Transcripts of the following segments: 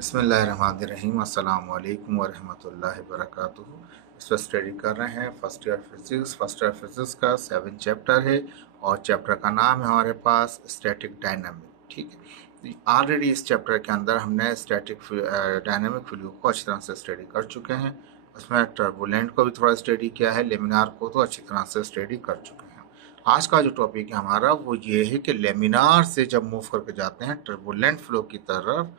बिस्मिल्लाहिर्रहमानिर्रहीम अस्सलाम वालेकुम वरहमतुल्लाहि वबरकातुहू। इस पर स्टडी कर रहे हैं फर्स्ट ईयर फिजिक्स का 7 चैप्टर है और चैप्टर का नाम है हमारे पास स्टैटिक डायनामिक। ठीक है, ऑलरेडी इस चैप्टर के अंदर हमने स्टैटिक डायनामिक फ्लूइड को अच्छी तरह से स्टडी कर चुके हैं। उसमें टर्बुलेंट को भी थोड़ा स्टडी किया है, लेमिनार को तो अच्छी तरह से स्टडी कर चुके हैं। आज का जो टॉपिक है हमारा वो ये है कि लेमिनार से जब मूव करके जाते हैं टर्बुलेंट फ्लो की तरफ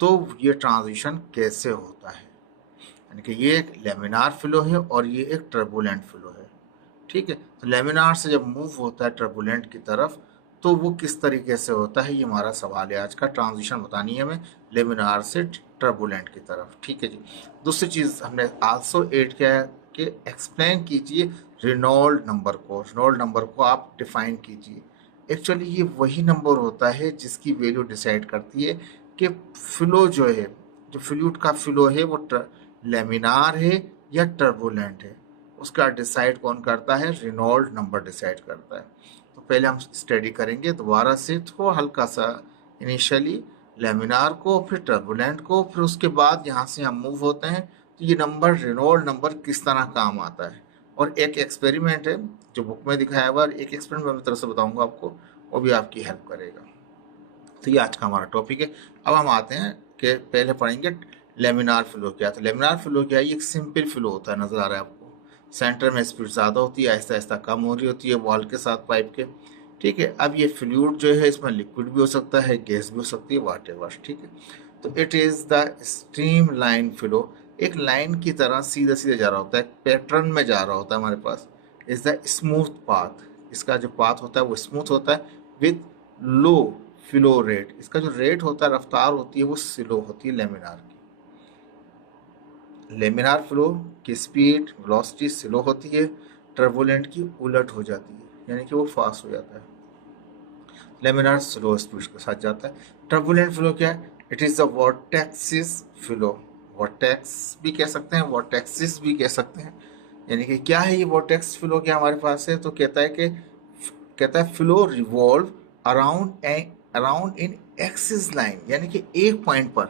तो ये ट्रांजिशन कैसे होता है। यानी कि ये एक लेमिनार फ्लो है और ये एक टर्बुलेंट फ्लो है। ठीक है, तो लेमिनार से जब मूव होता है टर्बुलेंट की तरफ तो वो किस तरीके से होता है, ये हमारा सवाल है आज का। ट्रांजिशन बतानी है हमें लेमिनार से टर्बुलेंट की तरफ। ठीक है जी। दूसरी चीज़ हमने आल्सो ऐड किया है कि एक्सप्लेन कीजिए रेनॉल्ड नंबर को। रेनॉल्ड नंबर को आप डिफाइन कीजिए। एक्चुअली ये वही नंबर होता है जिसकी वैल्यू डिसाइड करती है कि फ्लो जो है, जो फ्लूइड का फ्लो है वो लेमिनार है या टर्बुलेंट है। उसका डिसाइड कौन करता है? रेनॉल्ड नंबर डिसाइड करता है। तो पहले हम स्टडी करेंगे दोबारा से थोड़ा हल्का सा, इनिशियली लेमिनार को, फिर टर्बुलेंट को, फिर उसके बाद यहाँ से हम मूव होते हैं तो ये नंबर रेनॉल्ड नंबर किस तरह काम आता है। और एक एक्सपेरिमेंट है जो बुक में दिखाया हुआ, एक एक्सपेरिमेंट मैं तरफ से बताऊंगा आपको, वो भी आपकी हेल्प करेगा। तो ये आज का हमारा टॉपिक है। अब हम आते हैं कि पहले पढ़ेंगे लेमिनार फ्लो क्या। तो लेमिनार फ्लो क्या है? ये एक सिंपल फ्लो होता है, नजर आ रहा है आपको। सेंटर में स्पीड ज़्यादा होती है, आहिस्ता आहिस्ता कम हो रही होती है वॉल के साथ पाइप के। ठीक है, अब ये फ्लूइड जो है इसमें लिक्विड भी हो सकता है, गैस भी हो सकती है, वाट एवर। ठीक है, तो it is the stream line flow. एक लाइन की तरह सीधे सीधे जा रहा होता है, पैटर्न में जा रहा होता है हमारे पास। Is the smooth path. इसका जो पाथ होता है वो स्मूथ होता है विथ लो फ्लो रेट। इसका जो रेट होता है, रफ्तार होती है, वो स्लो होती है लेमिनार की। लेमिनार फ्लो की स्पीड वेलोसिटी स्लो होती है, टर्बुलेंट की उलट हो जाती है, यानी कि वो फास्ट हो जाता है। लेमिनार स्लो स्पीड के साथ जाता है। टर्बुलेंट फ्लो क्या है? It is the vortexes flow. Vortex भी कह सकते हैं, वॉर्टेक्सिस भी कह सकते हैं। यानी कि क्या है ये वॉर्टेक्स फ्लो? क्या हमारे पास है? तो कहता है flow revolve around in axis line. यानी कि एक पॉइंट पर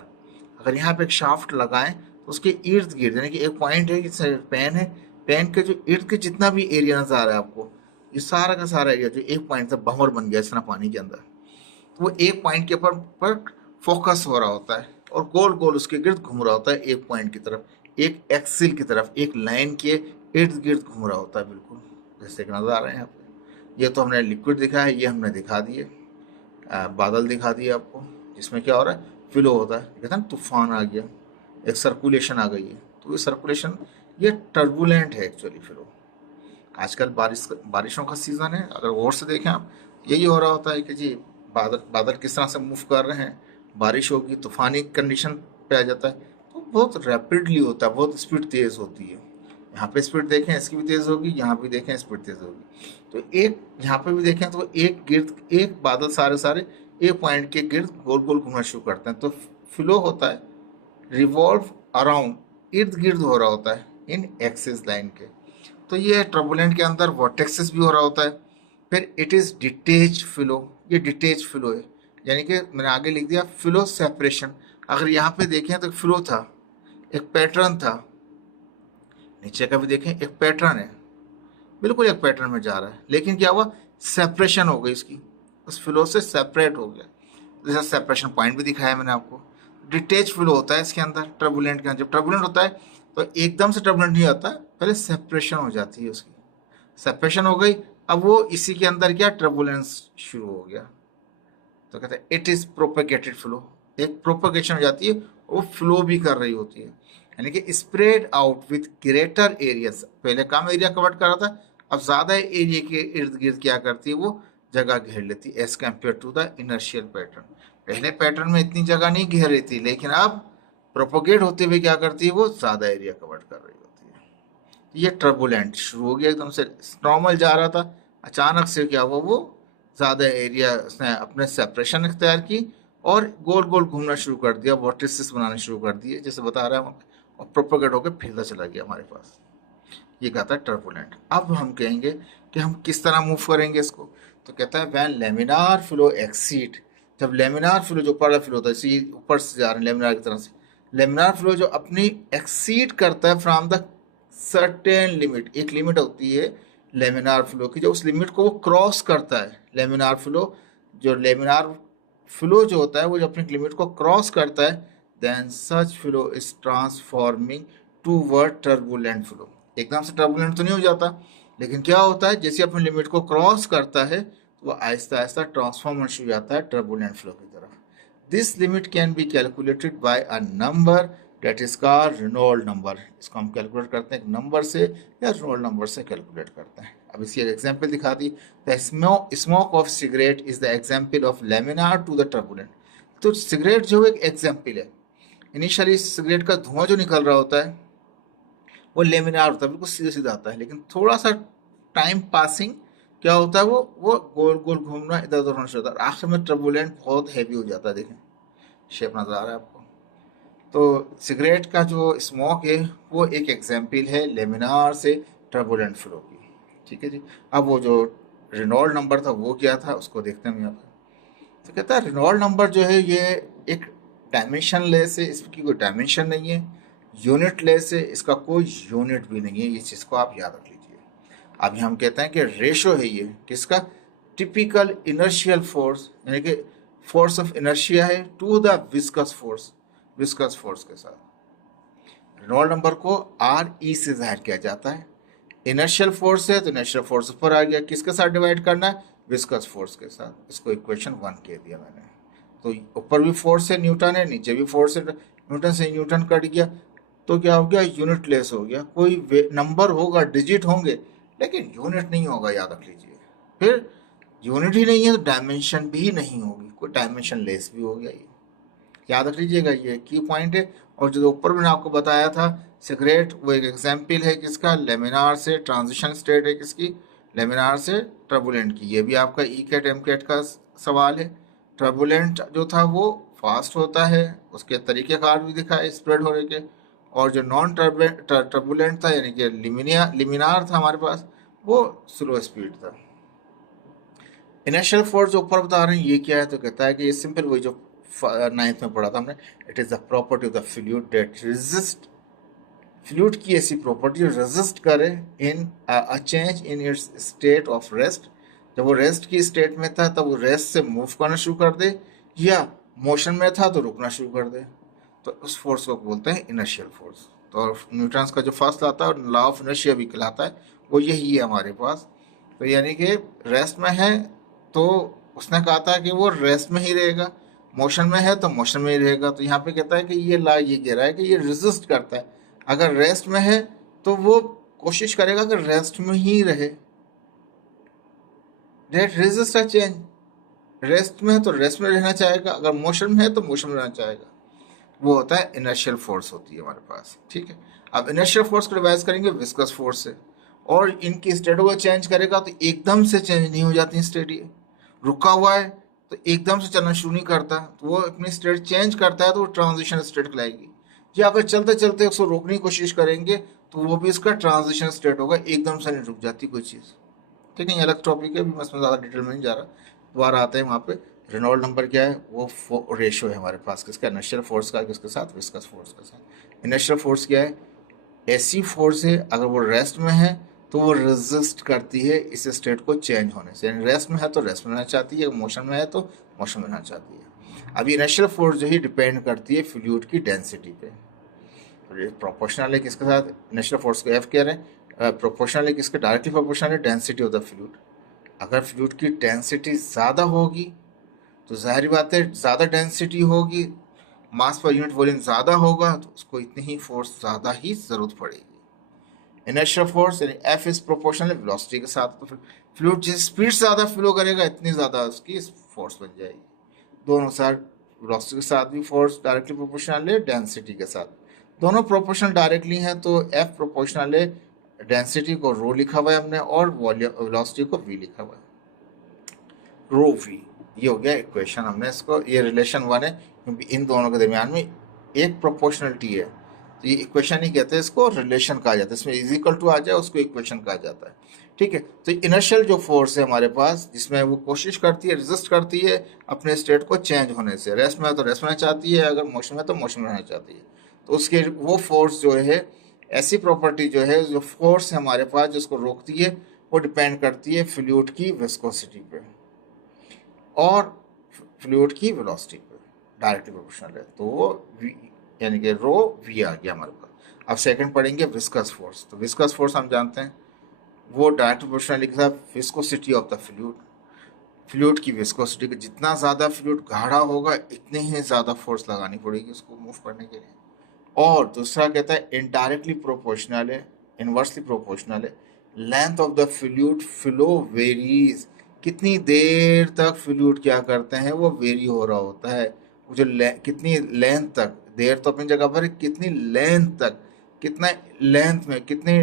अगर यहाँ पे एक शाफ्ट लगाएं तो उसके इर्द गिर्द, यानी कि एक पॉइंट है, पेन है, पेन के जो इर्द के जितना भी एरिया नजर आ रहा है आपको, ये सारा का सारा एरिया जो एक पॉइंट से भंवर बन गया इस तरह पानी के अंदर, तो वो एक पॉइंट के पर फोकस हो रहा होता है और गोल गोल उसके गिर्द घूम रहा होता है, एक पॉइंट की तरफ, एक एक्सिल की तरफ, एक लाइन के इर्द गिर्द घूम रहा होता है, बिल्कुल जैसे कि नजर आ रहे हैं यहाँ पे। ये तो हमने लिक्विड दिखाया है, ये हमने दिखा दिए बादल दिखा दिए आपको, जिसमें क्या हो रहा है? फ्लो होता है। कहते हैं ना तूफान आ गया, एक सर्कुलेशन आ गई है, तो ये सर्कुलेशन ये टर्बुलेंट है एक्चुअली फ्लो। आजकल बारिशों का सीजन है, अगर गौर से देखें आप, यही हो रहा होता है कि जी बादल बादल किस तरह से मूव कर रहे हैं, बारिश होगी, तूफानी कंडीशन पे आ जाता है, तो बहुत रैपिडली होता है, बहुत स्पीड तेज होती है। यहाँ पे स्पीड देखें इसकी भी तेज होगी, यहाँ भी देखें स्पीड तेज होगी। तो एक यहाँ पे भी देखें तो एक बादल सारे सारे एक पॉइंट के गिर्द गोल गोल घूमना शुरू करते हैं, तो फ्लो होता है रिवॉल्व अराउंड, इर्द गिर्द हो रहा होता है इन एक्सिस लाइन के। तो ये टर्बुलेंट के अंदर वॉर्टेक्सिस भी हो रहा होता है। फिर इट इज डिटेच फ्लो। ये डिटेच फ्लो है, यानी कि मैंने आगे लिख दिया फ्लो सेपरेशन। अगर यहाँ पे देखें तो फ्लो था, एक पैटर्न था, नीचे का भी देखें एक पैटर्न है, बिल्कुल एक पैटर्न में जा रहा है, लेकिन क्या हुआ? सेपरेशन हो गई इसकी, उस फ्लो से सेपरेट हो गया। जैसा सेपरेशन पॉइंट भी दिखाया मैंने आपको। डिटेच फ्लो होता है इसके अंदर टर्बुलेंट के अंदर। जब टर्बुलेंट होता है तो एकदम से टर्बुलेंट नहीं होता, पहले सेपरेशन हो जाती है उसकी, सेपरेशन हो गई, अब वो इसी के अंदर क्या टर्बुलेंस शुरू हो गया। तो कहते हैं इट इज प्रोपेगेटेड फ्लो। एक प्रोपेगेशन हो जाती है, वो फ्लो भी कर रही होती है, यानी कि spread out with greater areas. पहले कम एरिया कवर कर रहा था, अब ज्यादा एरिया के इर्द गिर्द क्या करती है? वो जगह घेर लेती है as compare to the inertial pattern. पहले पैटर्न में इतनी जगह नहीं घेर रही थी, लेकिन अब प्रोपोगेट होते हुए क्या करती है? वो ज्यादा एरिया कवर कर रही होती है। तो ये टर्बुलेंट शुरू हो गया, एकदम से नॉर्मल जा रहा था, अचानक से क्या हुआ? वो ज्यादा एरिया उसने अपने सेपरेशन इख्तियार की और गोल गोल घूमना शुरू कर दिया, वॉर्टिसेस बनाने शुरू कर दिए, जैसे बता रहा है, और प्रोपोगेट होकर फैलता चला गया हमारे पास। ये कहता है टर्बुलेंट। अब हम कहेंगे कि हम किस तरह मूव करेंगे इसको। तो कहता है व्हेन लेमिनार फ्लो एक्सीड, जब लेमिनार फ्लो जो ऊपर फ्लो होता है, इसी ऊपर से जा रहे हैं लेमिनार की तरफ से, लेमिनार फ्लो जो अपनी एक्सीड करता है फ्रॉम द सर्टेन लिमिट, एक लिमिट होती है लेमिनार फ्लो की, जो उस लिमिट को वो क्रॉस करता है। लेमिनार फ्लो, जो लेमिनार फ्लो जो होता है वो जो अपनी लिमिट को क्रॉस करता है, then such flow is transforming toward turbulent flow. एकदम से टर्बुलेंट तो नहीं हो जाता, लेकिन क्या होता है जैसे अपनी लिमिट को क्रॉस करता है तो वो आहिस्ता आहिस्ता ट्रांसफॉर्मेशन हो जाता है टर्बुलेंट फ्लो की तरफ। This limit can be calculated by a number that is called Reynold number. इसको हम कैलकुलेट करते हैं एक नंबर से या रेनॉल्ड नंबर से कैलकुलेट करते हैं। अब इसकी एक एग्जांपल दिखा दी, the smoke of cigarette is the example of laminar to the turbulent. तो सिगरेट जो एक एग्जांपल है, इनिशियली सिगरेट का धुआं जो निकल रहा होता है वो लेमिनार होता है, बिल्कुल सीधा सीधा आता है, लेकिन थोड़ा सा टाइम पासिंग क्या होता है वो गोल गोल घूमना, इधर उधर होना शुरू होता है, आखिर में टर्बुलेंट बहुत हैवी हो जाता है। देखें शेप नजर आ रहा है आपको। तो सिगरेट का जो स्मोक है वो एक एग्जाम्पल है लेमिनार से टर्बुलेंट फ्लो की। ठीक है जी। अब वो जो रेनॉल्ड नंबर था वो क्या था उसको देखते हैं यहाँ पे। तो कहता है रेनॉल्ड नंबर जो है ये एक डायमेंशन लेस है, इसकी कोई डायमेंशन नहीं है, यूनिट लेस है, इसका कोई यूनिट भी नहीं है, ये चीज़ को आप याद रख लीजिए। अभी हम कहते हैं कि रेशो है ये किसका, टिपिकल इनर्शियल फोर्स यानी कि फोर्स ऑफ इनर्शिया है to the viscous force, viscous force के साथ। रेनॉल्ड नंबर को आर ई से जाहिर किया जाता है। इनर्शियल फोर्स है तो इनर्शियल फोर्स ऊपर आ गया, किसके साथ डिवाइड करना है, विस्कस फोर्स के साथ। इसको इक्वेशन 1 कह दिया मैंने। तो ऊपर भी फोर्स है न्यूटन है, नीचे भी फोर्स है न्यूटन, से न्यूटन कट गया तो क्या हो गया, यूनिट लेस हो गया। कोई नंबर होगा, डिजिट होंगे, लेकिन यूनिट नहीं होगा, याद रख लीजिए। फिर यूनिट ही नहीं है तो डायमेंशन भी नहीं होगी, कोई डायमेंशन लेस भी हो गया, ये याद रख लीजिएगा, ये की पॉइंट है। और जो ऊपर मैंने आपको बताया था सिगरेट, वो एक एग्जाम्पल है किसका, लेमिनार से ट्रांजिशन स्टेट है किसकी, लेमिनार से टर्बुलेंट की। ये भी आपका ई कैट एम कैट का सवाल है। टर्बुलेंट जो था वो फास्ट होता है, उसके तरीक़ेकार भी दिखाए स्प्रेड होने के, और जो नॉन टर्बुलेंट था यानी कि लिमिनार था हमारे पास, वो स्लो स्पीड था। इनर्शियल फोर्स जो ऊपर बता रहे हैं ये क्या है, तो कहता है कि ये सिंपल वही जो 9th में पढ़ा था हमने, it is the property of the fluid that resist, fluid की ऐसी प्रॉपर्टी रेजिस्ट करे in a change in its state of rest. जब वो रेस्ट की स्टेट में था तब वो रेस्ट से मूव करना शुरू कर दे, या मोशन में था तो रुकना शुरू कर दे, तो उस फोर्स को बोलते हैं इनर्शियल फोर्स। तो न्यूटन्स का जो फर्स्ट आता है और लॉ ऑफ इनर्शिया भी कहलाता है, वो यही है हमारे पास। तो यानी कि रेस्ट में है तो उसने कहा था कि वो रेस्ट में ही रहेगा, मोशन में है तो मोशन में ही रहेगा। तो यहाँ पे कहता है कि ये ला ये कह रहा है कि ये रेजिस्ट करता है, अगर रेस्ट में है तो वो कोशिश करेगा कि रेस्ट में ही रहे, that resist a change. Rest में है तो रेस्ट में रहना चाहेगा, अगर मोशन में है तो मोशन में रहना चाहेगा। वो होता है इनर्शियल फोर्स होती है हमारे पास। ठीक है। अब इनर्शियल फोर्स को रिवाइज करेंगे विस्कस फोर्स से, और इनकी स्टेटों को चेंज करेगा तो एकदम से चेंज नहीं हो जाती स्टेट, ये रुका हुआ है तो एकदम से चलना शुरू नहीं करता, तो वो अपनी स्टेट चेंज करता है तो वो ट्रांजिशन स्टेट कहलाएगी। या अगर चलते चलते उसको रोकने की कोशिश करेंगे तो वो भी इसका ट्रांजिशन स्टेट होगा, एकदम से नहीं रुक जाती कोई चीज़। ठीक है, ये अलग टॉपिक है, अभी मैं इसमें ज़्यादा डिटेल में नहीं जा रहा। दोबारा आते हैं वहाँ पे, रेनॉल्ड नंबर क्या है, वो रेशो है हमारे पास किसका, इनर्शियल फोर्स का किसके साथ, विस्कस फोर्स के साथ। इनर्शियल फोर्स क्या है, ऐसी फोर्स है अगर वो रेस्ट में है तो वो रेजिस्ट करती है इस स्टेट को चेंज होने से, यानी रेस्ट में है तो रेस्ट में रहना चाहती है, मोशन में है तो मोशन में रहना चाहती है। अभी इनर्शियल फोर्स जो ही डिपेंड करती है फ्लूइड की डेंसिटी पे। प्रोपोर्शनल है किसके साथ, इनर्शियल फोर्स को एफ कह रहे हैं, प्रोपोर्शनल है किसके, डायरेक्टली प्रोपोर्शनल है डेंसिटी ऑफ द फ्लूइड। अगर फ्लूइड की डेंसिटी ज़्यादा होगी तो जाहिर बात है ज़्यादा डेंसिटी होगी, मास पर यूनिट वॉल्यूम ज़्यादा होगा तो उसको इतनी ही फोर्स ज़्यादा ही ज़रूरत पड़ेगी। इनर्शियल फोर्स यानी एफ इज प्रोपोर्शनल वेलोसिटी के साथ, तो फ्लूइड जिस स्पीड से ज़्यादा फ्लो करेगा इतनी ज़्यादा उसकी फोर्स बन जाएगी। दोनों साथ वेलोसिटी के साथ भी फोर्स डायरेक्टली प्रोपोर्शनल है डेंसिटी के साथ, दोनों प्रोपोर्शनल डायरेक्टली हैं तो एफ प्रोपोर्शनल है, डेंसिटी को रो लिखा हुआ है हमने और वॉल्यूम वेलोसिटी को वी लिखा हुआ है, रो वी। ये हो गया इक्वेशन, हमने इसको, ये रिलेशन 1 है क्योंकि इन दोनों के दरमियान में एक प्रोपोर्शनलिटी है, तो ये इक्वेशन ही कहते हैं, इसको रिलेशन कहा जाता है, इसमें इज इक्वल टू आ जाए उसको इक्वेशन कहा जाता है। ठीक है, तो इनर्शियल जो फोर्स है हमारे पास, जिसमें वो कोशिश करती है, रेजिस्ट करती है अपने स्टेट को चेंज होने से, रेस्ट में है तो रेस्ट में चाहती है, अगर मोशन में तो मोशन में रहना चाहती है, तो उसके वो फोर्स जो है, ऐसी प्रॉपर्टी जो है, जो फोर्स है हमारे पास जिसको रोकती है, वो डिपेंड करती है फ्लूइड की विस्कोसिटी पे और फ्लूइड की वेलोसिटी पे, डायरेक्टली प्रोपोर्शनल है। तो वो यानी कि रो वी आ गया हमारे पास। अब सेकंड पढ़ेंगे विस्कस फोर्स। तो विस्कस फोर्स हम जानते हैं वो डायरेक्ट प्रोपोर्शनल के साथ viscosity of the fluid, fluid की विस्कोसिटी का जितना ज़्यादा फ्लूइड गाढ़ा होगा इतनी ही ज़्यादा फोर्स लगानी पड़ेगी उसको मूव करने के लिए। और दूसरा कहता है इनडायरेक्टली प्रोपोर्शनल है, इनवर्सली प्रोपोर्शनल है, length of the fluid flow varies, कितनी देर तक फ्लूइड क्या करते हैं वो वेरी हो रहा होता है, वो जो कितनी लेंथ तक, देर तो अपनी जगह पर, कितनी लेंथ तक, कितना लेंथ में कितनी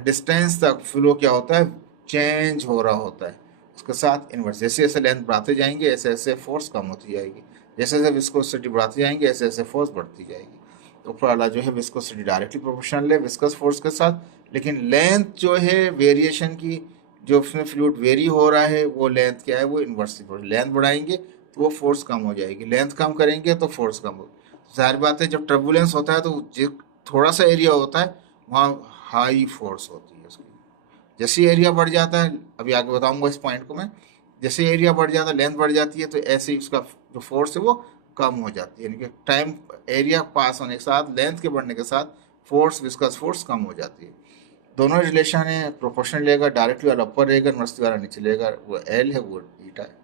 डिस्टेंस तक फ्लो क्या होता है चेंज हो रहा होता है, उसके साथ इन्वर्स। जैसे जैसे लेंथ बढ़ाते जाएंगे ऐसे ऐसे फोर्स कम होती जाएगी, जैसे जैसे विस्कोसिटी बढ़ाते जाएंगे ऐसे ऐसे फोर्स बढ़ती जाएगी। तो ऊपर वाला जो है विस्कोसिटी डायरेक्टली प्रोपोर्शनल है विस्कस फोर्स के साथ, लेकिन लेंथ जो है वेरिएशन की, जो उसमें फ्लूइड वेरी हो रहा है वो लेंथ क्या है, वो इन्वर्सली प्रोपोर्शनल। लेंथ बढ़ाएंगे तो वो फोर्स कम हो जाएगी, लेंथ कम करेंगे तो फोर्स कम हो। जाहिर बात है जब टर्बुलेंस होता है तो जो थोड़ा सा एरिया होता है वहाँ हाई फोर्स होती है उसकी। जैसे एरिया बढ़ जाता है, अभी आगे बताऊंगा इस पॉइंट को मैं, जैसे एरिया बढ़ जाता है, लेंथ बढ़ जाती है, तो ऐसे ही उसका जो फोर्स है वो कम हो जाती है, यानी कि टाइम एरिया पास होने के साथ लेंथ के बढ़ने के साथ फोर्स, विस्कस फोर्स कम हो जाती है। दोनों रिलेशन है, प्रोपोर्शनल लेगा, डायरेक्टली वाला ऊपर रहेगा, इनवर्सली वाला नीचे लेगा, वो एल है वो ईटा है।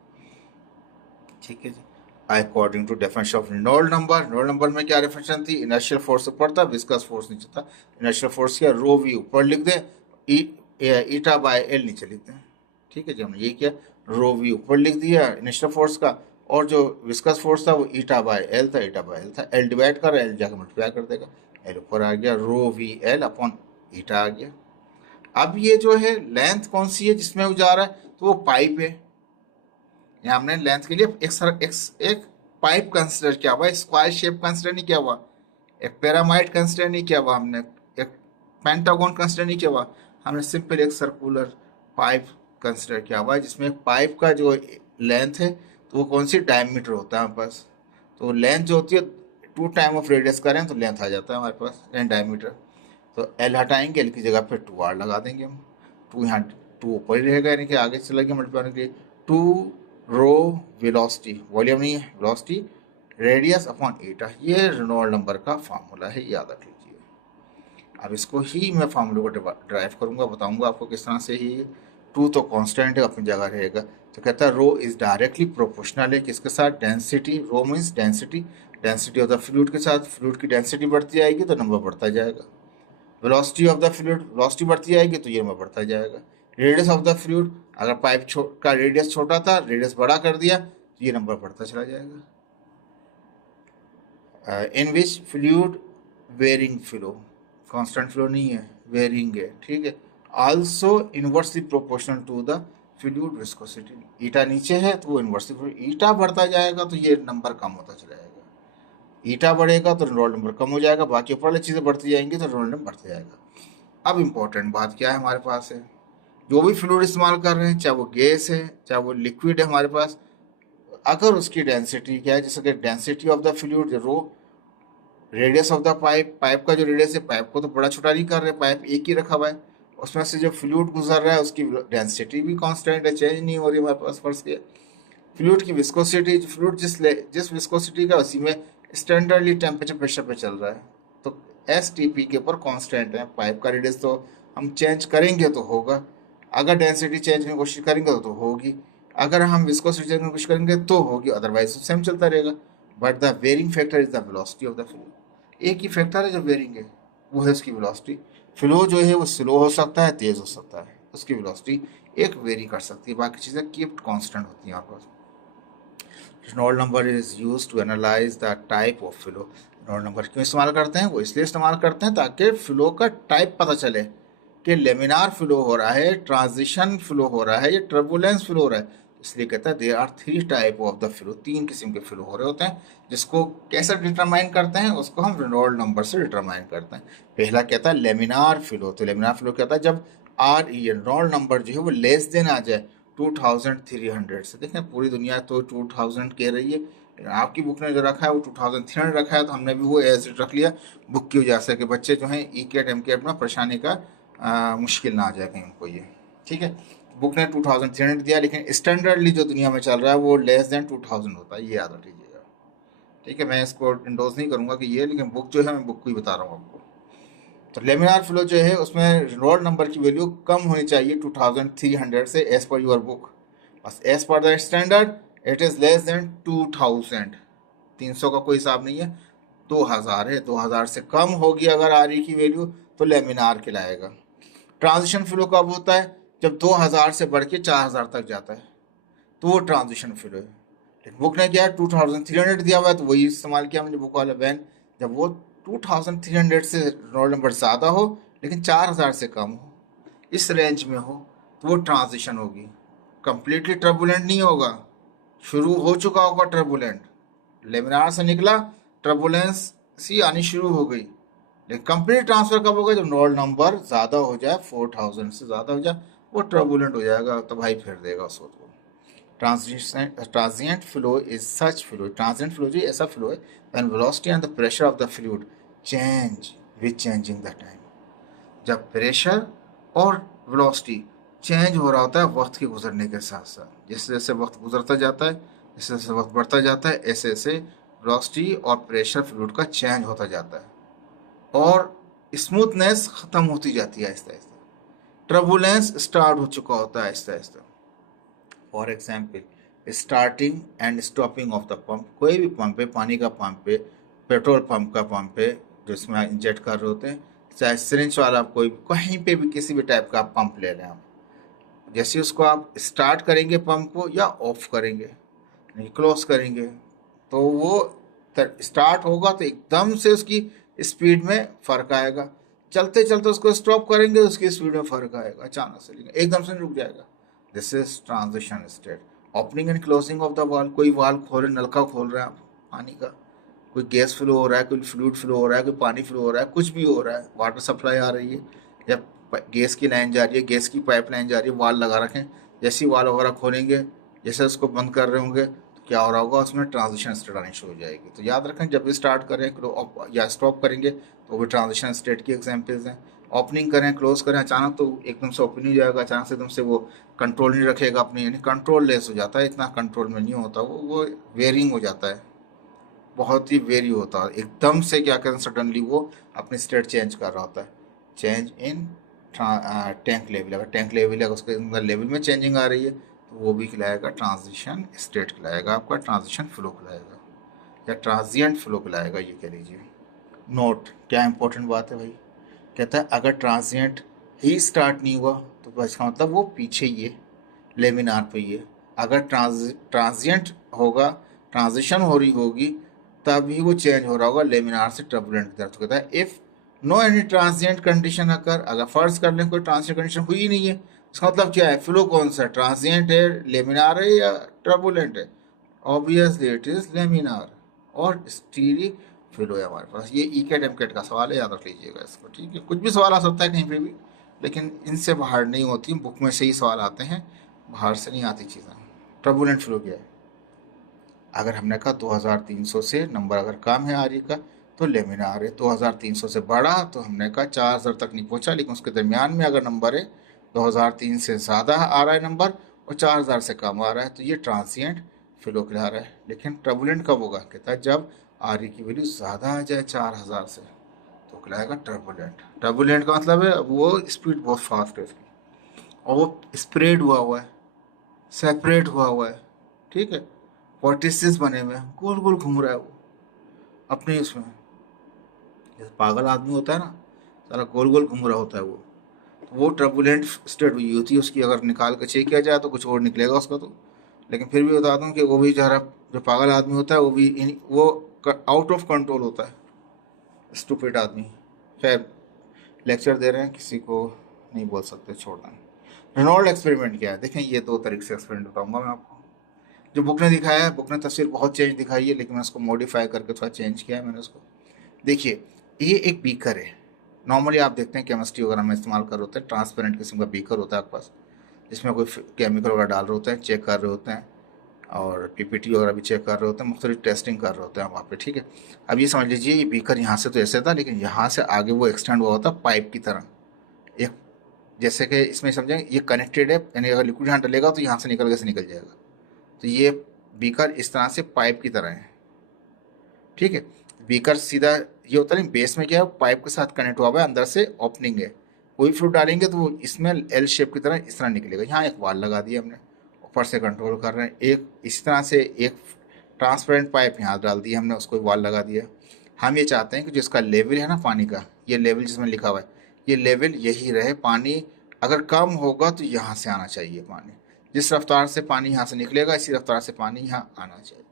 ठीक है जी। According to definition of Reynold number, Reynold number में क्या डेफिनेशन थी, इनर्शियल फोर्स ऊपर था, विस्कस फोर्स नीचे था। इनर्शियल फोर्स क्या, रो वी ऊपर लिख दे, ईटा बाय एल नीचे लिखते हैं। ठीक है जी, हमने यही किया, रो वी ऊपर लिख दिया इनर्शियल फोर्स का, और जो विस्कस फोर्स था वो ईटा बाय एल था, ईटा बाय एल था, एल डिवाइड कर एल जाकर मल्टीप्लाई कर देगा, एल ऊपर आ गया, रो वी एल अपॉन ईटा आ गया। अब ये जो है लेंथ कौन सी है जिसमें वो जा रहा है, तो वो पाइप है। यहाँ हमने लेंथ के लिए एक पाइप कंसिडर किया हुआ, स्क्वायर शेप कंसिडर नहीं किया हुआ, एक पिरामिड कंसिडर नहीं किया हुआ हमने, एक पेंटागन कंसिडर नहीं किया हुआ, हमने सिंपल एक सर्कुलर पाइप कंसिडर किया हुआ है, जिसमें एक पाइप का जो लेंथ है तो वो कौन सी डायमीटर होता है हमारे पास, तो लेंथ जो होती है 2 टाइम ऑफ रेडियस करें तो लेंथ आ जाता है हमारे पास डायमीटर। तो एल हटाएंगे, एल की जगह पे 2r लगा देंगे हम, 2 यहाँ 2 ऊपर ही रहेगा, यानी कि आगे चला गया मल्टीप्लाई के लिए, 2 रो वेलोसिटी, वॉल्यूम नहीं है वेलोसिटी, रेडियस अपॉन ईटा, ये रेनॉल्ड नंबर का फार्मूला है, याद रख लीजिए। अब इसको ही मैं फार्मूले को ड्राइव करूंगा, बताऊंगा आपको किस तरह से ही। 2 तो कांस्टेंट है, अपनी जगह रहेगा, तो कहता है रो इज डायरेक्टली प्रोपोर्शनल है किसके साथ, density, rho means density, density of the fluid के साथ, फ्लूइड की डेंसिटी बढ़ती जाएगी तो नंबर बढ़ता जाएगा, velocity of the fluid, velocity बढ़ती जाएगी तो ये नंबर बढ़ता जाएगा, रेडियस ऑफ द फ्लूइड, अगर पाइप का रेडियस छोटा था, रेडियस बड़ा कर दिया तो ये नंबर बढ़ता चला जाएगा। In which fluid varying flow, constant flow नहीं है, वेरिंग है, ठीक है। Also inversely proportional to the fluid viscosity, eta नीचे है तो वो इनवर्सली, ईटा बढ़ता जाएगा तो ये नंबर कम होता चला जाएगा, ईटा बढ़ेगा तो रेनॉल्ड नंबर कम हो जाएगा, बाकी ऊपर वाली चीज़ें बढ़ती जाएंगी तो रेनॉल्ड नंबर बढ़ता जाएगा। अब इम्पोर्टेंट बात क्या है हमारे पास है, जो भी फ्लूइड इस्तेमाल कर रहे हैं, चाहे वो गैस है चाहे वो लिक्विड है हमारे पास, अगर उसकी डेंसिटी क्या है, जैसे कि density of the fluid rho, radius of the pipe, pipe का जो रेडियस है, पाइप को तो बड़ा छोटा नहीं कर रहे, पाइप एक ही रखा हुआ है, उसमें से जो फ्लूइड गुजर रहा है उसकी डेंसिटी भी कांस्टेंट है, चेंज नहीं हो रही हमारे पास। फर्स्ट के फ्लूइड की विस्कोसिटी, फ्लूइड जिस विस्कोसिटी का उसी में स्टैंडर्डली टेम्परेचर प्रेशर पे चल रहा है, तो एस टी पी के ऊपर कांस्टेंट है। पाइप का रेडियस तो हम चेंज करेंगे तो होगा, अगर डेंसिटी चेंज करने की कोशिश करेंगे तो होगी, अगर हम विस्कोसिटी चेंज करने की कोशिश करेंगे तो होगी, अदरवाइज तो सेम चलता रहेगा। But the varying factor is the velocity of the fluid, एक ही फैक्टर है जो वेरिंग है, वो है उसकी वेलोसिटी। फ्लो जो है वो स्लो हो सकता है, तेज हो सकता है, उसकी वेलोसिटी एक वेरी कर सकती है, बाकी चीज़ें कीप्ड कांस्टेंट होती हैं यहाँ पर। Reynold number is use to analyze the type of flow, Reynold number क्यों इस्तेमाल करते हैं, वो इसलिए इस्तेमाल करते हैं ताकि फ्लो का टाइप पता चले कि लेमिनार फ्लो हो रहा है, ट्रांजिशन फ्लो हो रहा है या टर्बुलेंस फ्लो हो रहा है, इसलिए कहता है there are 3 type of the flow, 3 किस्म के फ्लो हो रहे होते हैं, जिसको कैसे डिटरमाइन करते हैं, उसको हम रेनॉल्ड नंबर से डिटरमाइन करते हैं। पहला कहता है लेमिनार फ्लो, तो लेमिनार फ्लो कहता है जब आर ई रेनॉल्ड नंबर जो है वो लेस देन आ जाए 2300 से। देखें पूरी दुनिया तो 2000 कह रही है, लेकिन आपकी बुक ने जो रखा है वो 2300 रखा है, तो हमने भी वो एज रख लिया बुक की वजह से कि बच्चे जो हैं ई कैट एम कैट में परेशानी का मुश्किल ना आ जाए कहीं उनको ये, ठीक है। बुक ने 2300 दिया, लेकिन स्टैंडर्डली जो दुनिया में चल रहा है वो लेस देन 2000 होता है, ये याद रखिएगा, ठीक है। मैं इसको इंडोज नहीं करूंगा कि ये, लेकिन बुक जो है मैं बुक को ही बता रहा हूँ आपको। तो लेमिनार फ्लो जो है उसमें रेनॉल्ड नंबर की वैल्यू कम होनी चाहिए 2300 से एज पर योर बुक, बस as per the standard it is less than 2000, 300 का कोई हिसाब नहीं है, 2000 है, 2000 से कम होगी अगर आर ई की वैल्यू तो लेमिनार कहलाएगा। ट्रांजिशन फ्लो कब होता है, जब 2000 से बढ़ के 4000 तक जाता है तो वो ट्रांजिशन फ्लो है। लेकिन बुक ने क्या 2300 दिया हुआ है तो वही इस्तेमाल किया हमने बुक वाला वैन, जब वो 2300 से रोल नंबर ज़्यादा हो लेकिन 4000 से कम हो, इस रेंज में हो, तो वो ट्रांजिशन होगी। कंप्लीटली टर्बुलेंट नहीं होगा, शुरू हो चुका होगा टर्बुलेंट, लेमिनार से निकला टर्बुलेंस सी आनी शुरू हो गई, लेकिन कंप्लीट ट्रांसफर कब होगा, जब रोल नंबर ज़्यादा हो जाए, 4000 से ज़्यादा हो जाए, वो टर्बुलेंट हो जाएगा, तो भाई फिर देगा उसको। Transient flow is such flow. Transient flow जी ऐसा flow है when velocity and the pressure of the fluid change with changing the time. जब प्रेशर और वेलोसिटी चेंज हो रहा होता है वक्त के गुजरने के साथ साथ, जैसे जैसे वक्त गुजरता जाता है, जैसे जैसे वक्त बढ़ता जाता है, ऐसे ऐसे वेलोसिटी और प्रेशर फ्लूइड का चेंज होता जाता है और स्मूथनेस खत्म होती जाती है आहिस्ता आहिस्ता, टर्बुलेंस स्टार्ट हो चुका होता है Aahista Aahista. For example starting and stopping of the pump, कोई भी पंप है, पानी का पंप है, पेट्रोल पंप का पंप है जिसमें इंजेक्ट कर रहे होते हैं, चाहे सिरिंज वाला कोई कहीं पे भी किसी भी टाइप का पंप ले लें आप, जैसे उसको आप स्टार्ट करेंगे पंप को या ऑफ करेंगे क्लोज करेंगे, तो वो स्टार्ट होगा तो एकदम से उसकी स्पीड में फ़र्क आएगा, चलते चलते उसको स्टॉप करेंगे उसकी स्पीड में फ़र्क आएगा अचानक से, लेकिन एकदम से रुक जाएगा। This is transition state. Opening and closing of the वाल, कोई वाल खोल रहे, नलका खोल रहे हैं आप पानी का, कोई गैस फ्लो हो रहा है, कोई फ्लूइड फ्लो हो रहा है, कोई पानी फ्लो हो रहा है, कुछ भी हो रहा है, वाटर सप्लाई आ रही है या गैस की लाइन जा रही है, गैस की पाइप लाइन जा रही है, वाल लगा रखें, जैसे ही वाल वगैरह खोलेंगे, जैसे उसको बंद कर रहे होंगे तो क्या हो रहा होगा, उसमें ट्रांजिशन स्टेट आनी शुरू हो जाएगी। तो याद रखें जब भी स्टार्ट करें या स्टॉप करेंगे तो वो ट्रांजिशन स्टेट की एग्जाम्पल्स हैं। ओपनिंग करें क्लोज करें, अचानक तो एकदम से ओपन हो जाएगा, अचानक से एकदम से वो कंट्रोल नहीं रखेगा अपनी, यानी कंट्रोल लेस हो जाता है, इतना कंट्रोल में नहीं होता, वो वेरिंग हो जाता है, बहुत ही वेरी होता है, एकदम से क्या करें सडनली वो अपनी स्टेट चेंज कर रहा होता है। चेंज इन टैंक लेवल, अगर टैंक लेवल है उसके अंदर लेवल में चेंजिंग आ रही है तो वो भी खिलाएगा ट्रांजिशन स्टेट खिलाएगा, आपका ट्रांजिशन फ्लो खिलाएगा या ट्रांजिएंट फ्लो खिलाएगा, ये कह लीजिए। नोट क्या इंपॉर्टेंट बात है भाई, कहता है अगर ट्रांजिएंट ही स्टार्ट नहीं हुआ तो बस इसका मतलब वो पीछे ही है, लेमिनार पे ही है। अगर ट्रांजिएंट होगा, ट्रांजिशन हो रही होगी, तभी वो चेंज हो रहा होगा लेमिनार से टर्बुलेंट की तरफ। तो कहता है if no any transient condition occur, अगर फर्ज कर लें कोई ट्रांजिएंट कंडीशन हुई नहीं है, इसका मतलब क्या है, फ्लो कौन सा है, ट्रांजिएंट है, लेमिनार है या टर्बुलेंट है, ऑब्वियसली इट इज़ लेमिनार और स्टीरी फ्लो है हमारे पास। ये ई कैट एम कैट का सवाल है, याद रख लीजिएगा इसको, ठीक है। कुछ भी सवाल आ सकता है कहीं पे भी, लेकिन इनसे बाहर नहीं होती, बुक में से ही सवाल आते हैं, बाहर से नहीं आती चीज़ें। टर्बुलेंट फ्लो क्या है, अगर हमने कहा 2300 से नंबर अगर कम है आर ई का तो लेमिनार है, 2300 से बड़ा तो हमने कहा 4000 तक नहीं पहुंचा, लेकिन उसके दरमियान में अगर नंबर है 2003 से ज़्यादा आ रहा है नंबर और 4000 से कम आ रहा है तो ये ट्रांसिएंट फ्लो कहला रहा है। लेकिन टर्बुलेंट कब होगा, कहता है जब आर ई की वैल्यू ज़्यादा आ जाए 4000 से तो कहलाएगा टर्बुलेंट। टर्बुलेंट का मतलब है वो स्पीड बहुत फास्ट है इसकी और वो स्प्रेड हुआ हुआ है, सेपरेट हुआ हुआ है, ठीक है, वर्टिसेस बने हुए हैं, गोल गोल घूम रहा है वो अपने इसमें, जैसे पागल आदमी होता है ना, सारा गोल गोल घूम रहा होता है वो, तो वो टर्बुलेंट स्टेट हुई होती है उसकी। अगर निकाल कर चेक किया जाए तो कुछ और निकलेगा उसका तो, लेकिन फिर भी बता दूं कि वो भी जरा जो पागल आदमी होता है वो भी वो आउट ऑफ कंट्रोल होता है, स्टूपिड आदमी। खैर लेक्चर दे रहे हैं, किसी को नहीं बोल सकते, छोड़ना है। रेनॉल्ड एक्सपेरिमेंट क्या है, देखें ये दो तरीके से एक्सपेरिमेंट बताऊंगा मैं आपको। जो बुक ने दिखाया है, बुक ने तस्वीर बहुत चेंज दिखाई है, लेकिन मैं उसको मॉडिफाई करके थोड़ा चेंज किया है मैंने उसको। देखिए, ये एक बीकर है। नॉर्मली आप देखते हैं केमिस्ट्री वगैरह में इस्तेमाल कर रहे होते हैं, ट्रांसपेरेंट किस्म का बीकर होता है आपके पास, जिसमें कोई केमिकल वगैरह डाल रहे होते हैं, चेक कर रहे होते हैं, और पीपीटी वगैरह भी चेक कर रहे होते हैं, मुख्तलिफ टेस्टिंग कर रहे होते हैं वहाँ पे, ठीक है। अब ये समझ लीजिए, ये बीकर यहाँ से तो ऐसे था, लेकिन यहाँ से आगे वो एक्सटेंड हुआ होता पाइप की तरह। एक, जैसे कि इसमें समझें ये कनेक्टेड है, यानी अगर लिक्विड यहाँ डलेगा तो यहाँ से निकल के से निकल जाएगा। तो ये बीकर इस तरह से पाइप की तरह है, ठीक है। बीकर सीधा ये होता है, बेस में क्या है, पाइप के साथ कनेक्ट हुआ हुआ है, अंदर से ओपनिंग है। कोई फ्लूइड डालेंगे तो वो इसमें एल शेप की तरह इस तरह निकलेगा। यहाँ एक वाल लगा दिया हमने, ऊपर से कंट्रोल कर रहे हैं। एक इस तरह से एक ट्रांसपेरेंट पाइप यहाँ डाल दिया हमने, उसको वाल लगा दिया। हम ये चाहते हैं कि जिसका लेवल है ना पानी का, ये लेवल जिसमें लिखा हुआ है, ये लेवल यही रहे। पानी अगर कम होगा तो यहाँ से आना चाहिए पानी, जिस रफ्तार से पानी यहाँ से निकलेगा इसी रफ्तार से पानी यहाँ आना चाहिए,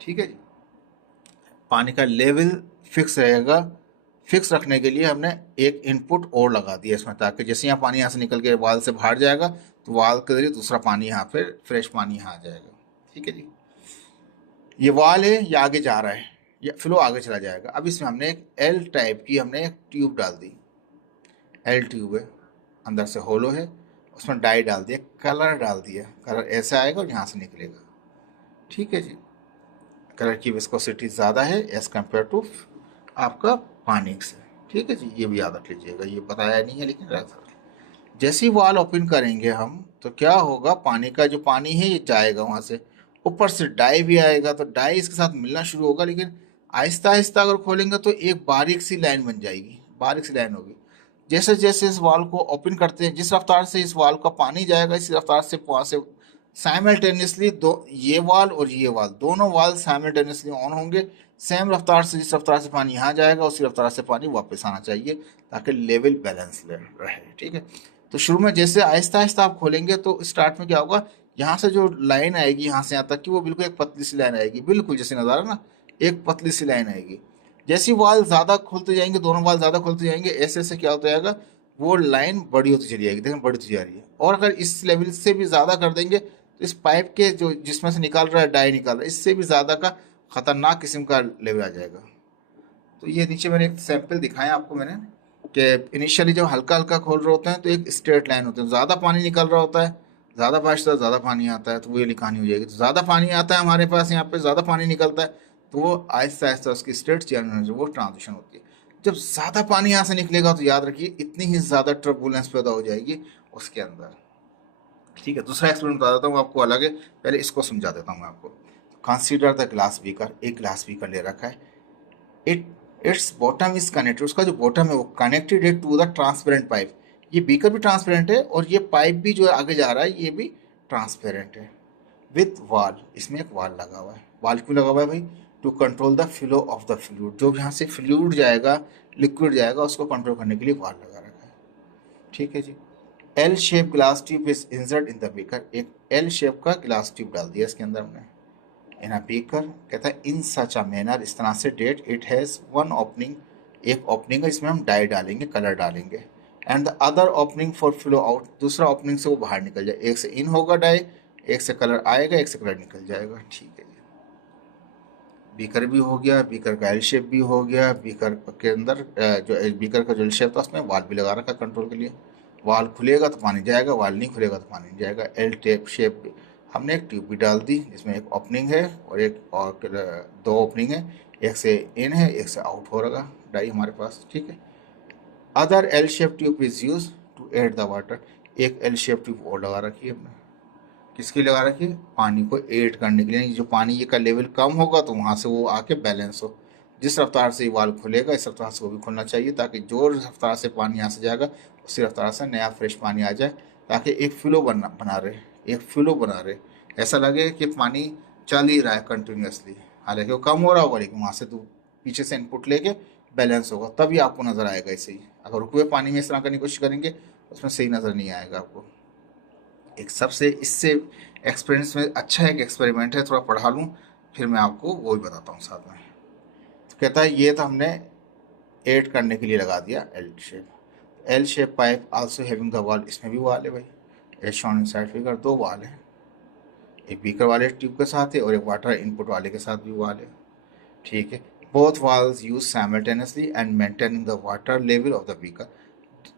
ठीक है जी। पानी का लेवल फिक्स रहेगा। फिक्स रखने के लिए हमने एक इनपुट और लगा दिया इसमें, ताकि जैसे यहाँ पानी यहाँ से निकल के वाल से बाहर जाएगा तो वाल के जरिए दूसरा पानी यहाँ पे फ्रेश पानी यहाँ आ जाएगा, ठीक है जी। ये वाल है, ये आगे जा रहा है, ये फ्लो आगे चला जाएगा। अब इसमें हमने एक एल टाइप की हमने एक ट्यूब डाल दी। एल ट्यूब है, अंदर से होलो है, उसमें डाई डाल दिया, कलर डाल दिया। कलर ऐसा आएगा और यहाँ से निकलेगा, ठीक है जी। कलर की विस्कोसिटी ज़्यादा है एज़ कम्पेयर टू आपका पानी से, ठीक है जी। ये भी याद रख लीजिएगा, ये बताया नहीं है लेकिन रख। जैसे ही वाल ओपन करेंगे हम तो क्या होगा, पानी का जो पानी है ये जाएगा वहाँ से, ऊपर से डाई भी आएगा, तो डाई इसके साथ मिलना शुरू होगा। लेकिन आहिस्ता आहिस्ता अगर खोलेंगे तो एक बारीक सी लाइन बन जाएगी, बारीक सी लाइन होगी। जैसे जैसे इस वाल को ओपन करते हैं, जिस रफ्तार से इस वाल का पानी जाएगा इसी रफ्तार से वहाँ से साइमल्टेनियसली दो, ये वाल और ये वाल, दोनों वाल साइमल्टेनियसली ऑन होंगे। सेम रफ्तार से, जिस रफ्तार से पानी यहाँ जाएगा उसी रफ्तार से पानी वापस आना चाहिए, ताकि लेवल बैलेंस रहे, ठीक है। तो शुरू में जैसे आहिस्ता आहिस्ता आप खोलेंगे तो स्टार्ट में क्या होगा, यहाँ से जो लाइन आएगी यहाँ से यहाँ तक की, वो बिल्कुल एक पतली सी लाइन आएगी, बिल्कुल जैसे नज़ारा ना, एक पतली सी लाइन आएगी। जैसे वाल ज़्यादा खुलते जाएंगे, दोनों वाल ज़्यादा खुलते जाएंगे, ऐसे ऐसे क्या होता जाएगा, वो लाइन बड़ी होती चली जाएगी, देखें बड़ी होती जा रही है। और अगर इस लेवल से भी ज़्यादा कर देंगे तो इस पाइप के जो जिसमें से निकाल रहा है, डाई निकाल रहा है, इससे भी ज़्यादा का खतरनाक किस्म का लेवल आ जाएगा। तो ये नीचे मैंने एक सैंपल दिखाया आपको मैंने, कि इनिशियली जब हल्का हल्का खोल रहे होते हैं तो एक स्ट्रेट लाइन होती है, ज़्यादा पानी निकल रहा होता है, ज़्यादा बारिश से ज़्यादा पानी आता है, तो वो ये कहानी हो जाएगी। तो ज़्यादा पानी आता है हमारे पास, यहाँ पे ज़्यादा पानी निकलता है, तो वो आहिस्ता आहिस्ता उसकी स्ट्रेट चेंज, वो ट्रांजिशन होती है। जब ज़्यादा पानी यहाँ से निकलेगा तो याद रखिए इतनी ही ज़्यादा टर्बुलेंस पैदा हो जाएगी उसके अंदर, ठीक है। दूसरा एक्सपेरिमेंट बता देता हूँ आपको अलग है, पहले इसको समझा देता हूँ मैं आपको। कंसीडर द ग्लास बीकर, एक ग्लास बीकर ले रखा है, it it's bottom is connected, उसका जो बॉटम है वो कनेक्टेड है टू द ट्रांसपेरेंट पाइप। ये बीकर भी ट्रांसपेरेंट है और ये पाइप भी जो आगे जा रहा है ये भी ट्रांसपेरेंट है, विथ वाल। इसमें एक वाल लगा हुआ है। वाल क्यों लगा हुआ है भाई, to control the flow of the fluid, जो यहाँ से फ्लूइड जाएगा, लिक्विड जाएगा, उसको कंट्रोल करने के लिए वाल लगा रखा है, ठीक है जी। L shape glass tube is insert in the beaker, एक एल शेप का ग्लास ट्यूब डाल दिया इसके अंदर हमने। इन अ बीकर, कहता है इन सच अ मैनर, इस तरह से, that it has one opening, एक ओपनिंग है, इसमें हम डाई डालेंगे, कलर डालेंगे, and the other opening for flow out, दूसरा ओपनिंग से वो बाहर निकल जाए। एक से इन होगा डाई, एक से कलर आएगा, एक से कलर निकल जाएगा, ठीक है जी। बीकर भी हो गया, बीकर का एल शेप भी हो गया। बीकर के अंदर जो बीकर का जो एल शेप था उसमें वाल भी लगा रखा कंट्रोल के लिए। वाल खुलेगा तो पानी जाएगा, वाल नहीं खुलेगा तो पानी नहीं जाएगा। एल टेप शेप हमने एक ट्यूब भी डाल दी, जिसमें एक ओपनिंग है और एक और दो ओपनिंग है, एक से इन है, एक से आउट हो रहा डाई हमारे पास, ठीक है। Other L shape tube is use to add the water, एक एल शेप ट्यूब और लगा रखी है हमने, किसकी लगा रखी है, पानी को ऐड करने के लिए। जो पानी का लेवल कम होगा तो वहाँ से वो आके बैलेंस हो। जिस रफ्तार से ये वाल खुलेगा इस रफ्तार से वो भी खुलना चाहिए, ताकि जो रफ्तार से पानी यहाँ से जाएगा उसी रफ्तार से नया फ्रेश पानी आ जाए, ताकि एक फ्लो बना रहे, एक फ्लो बना रहे। ऐसा लगे कि पानी चल ही रहा है कंटिन्यूसली, हालांकि वो कम हो रहा होगा, लेकिन वहाँ से तो पीछे से इनपुट लेके बैलेंस होगा, तभी आपको नज़र आएगा ऐसे ही। अगर रुके हुए पानी में इस तरह करने की कोशिश करेंगे उसमें सही नज़र नहीं आएगा आपको। एक सबसे इससे एक्सपीरियंस में अच्छा एक एक्सपेरिमेंट है, थोड़ा पढ़ा लूँ फिर मैं आपको वो भी बताता हूँ साथ में। तो कहता है ये तो हमने ऐड करने के लिए लगा दिया L shape, L shape pipe also having the valve, इसमें भी वाल है भाई, as shown in side figure, दो वाल है। एक बीकर वाले ट्यूब के साथ है और एक वाटर इनपुट वाले के साथ भी वाल है, ठीक है। Both valves use simultaneously and maintaining the water level of the beaker.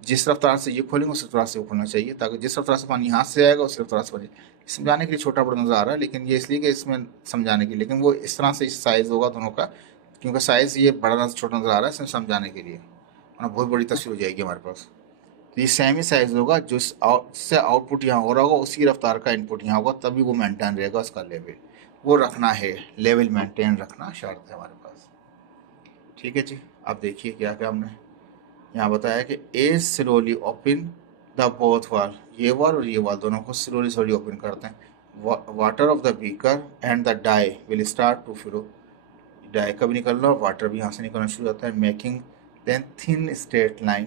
जिस रफ्तार से ये खोलेंगे उस रफ्तार से वो खोलना चाहिए, ताकि जिस रफ्तार से पानी यहाँ से आएगा उस रफ्तार से पानी। समझाने के लिए छोटा बड़ा नज़र आ रहा है, लेकिन ये इसलिए कि इसमें समझाने के लिए, लेकिन वो इस तरह से इस साइज़ होगा दोनों का, क्योंकि साइज़ ये बड़ा नजर छोटा नज़र आ रहा है इसमें समझाने के लिए, वरना बहुत बड़ी तस्वीर हो जाएगी हमारे पास। तो ये सेम ही साइज़ होगा, जिससे आउटपुट यहाँ हो रहा होगा उसी रफ्तार का इनपुट यहाँ होगा, तभी वो मेंटेन रहेगा उसका लेवल। वो रखना है, लेवल मेंटेन रखना शर्त है हमारे पास, ठीक है जी। अब देखिए क्या क्या हमने यहाँ बताया कि ए स्लोली ओपन द बोथ वाल, ये वाल और ये वाल दोनों को स्लोली स्लोली ओपन करते हैं। Water of the beaker and the dye will start to flow, dye का भी निकलना और वाटर भी यहाँ से निकलना शुरू होता है। Making then thin straight line,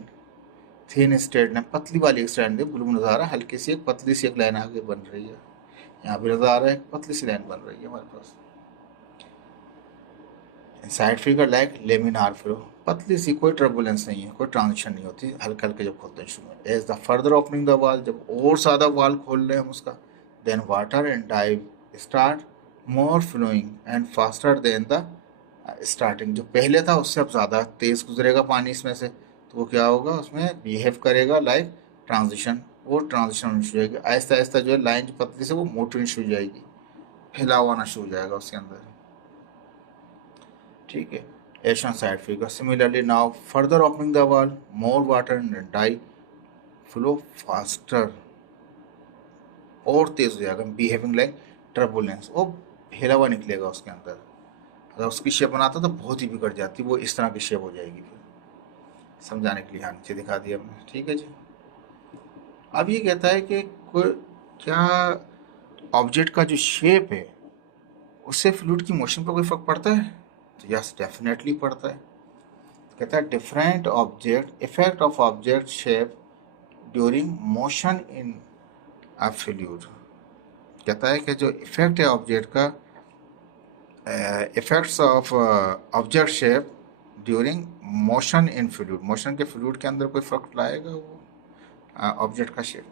thin straight line पतली वाली एक स्ट्रैंड है, ब्लू नज़र आ रहा है, हल्की सी एक पतली सी एक लाइन आगे बन रही है, यहाँ भी नज़र आ रहा है पतली सी लाइन बन रही है हमारे पास। Side figure like laminar flow, पतली सी, कोई टर्बुलेंस नहीं है, कोई ट्रांजिशन नहीं होती, हल्के हल्के जब खोलते हैं शुरू में। As the further opening the valve, जब और ज़्यादा वाल खोल रहे हैं हम उसका, then water and dye start more flowing and faster than the starting. जो पहले था उससे अब ज़्यादा तेज़ गुजरेगा पानी इसमें से, तो वो क्या होगा उसमें बिहेव करेगा लाइक ट्रांजिशन, वो ट्रांजिशन शुरू हो जाएगी आहिस्ता आहिस्ता, जो है लाइन जो पतली से वो मोटरिंग शुरू हो जाएगी, फैलाव आना शुरू हो जाएगा उसके अंदर, ठीक है। Asian side figure similarly now further opening the valve more water and dye flow faster, और तेज हो जाएगा, बिहेविंग लाइक टर्बुलेंस, वो हिला हुआ निकलेगा उसके अंदर। अगर उसकी शेप बनाता तो बहुत ही बिगड़ जाती, वो इस तरह की शेप हो जाएगी। फिर समझाने के लिए यहाँ नीचे दिखा दिया हमने, ठीक है जी। अब ये कहता है कि क्या ऑब्जेक्ट का जो शेप है उससे फ्लूइड की मोशन पर कोई फर्क पड़ता है? तो यस, डेफिनेटली पड़ता है। कहता है different object effect of object shape during motion in a fluid. कहता है कि जो इफेक्ट है ऑब्जेक्ट का, effects of object shape during motion in fluid, motion के फ्लूइड के अंदर कोई फर्क लाएगा वो ऑब्जेक्ट का शेप।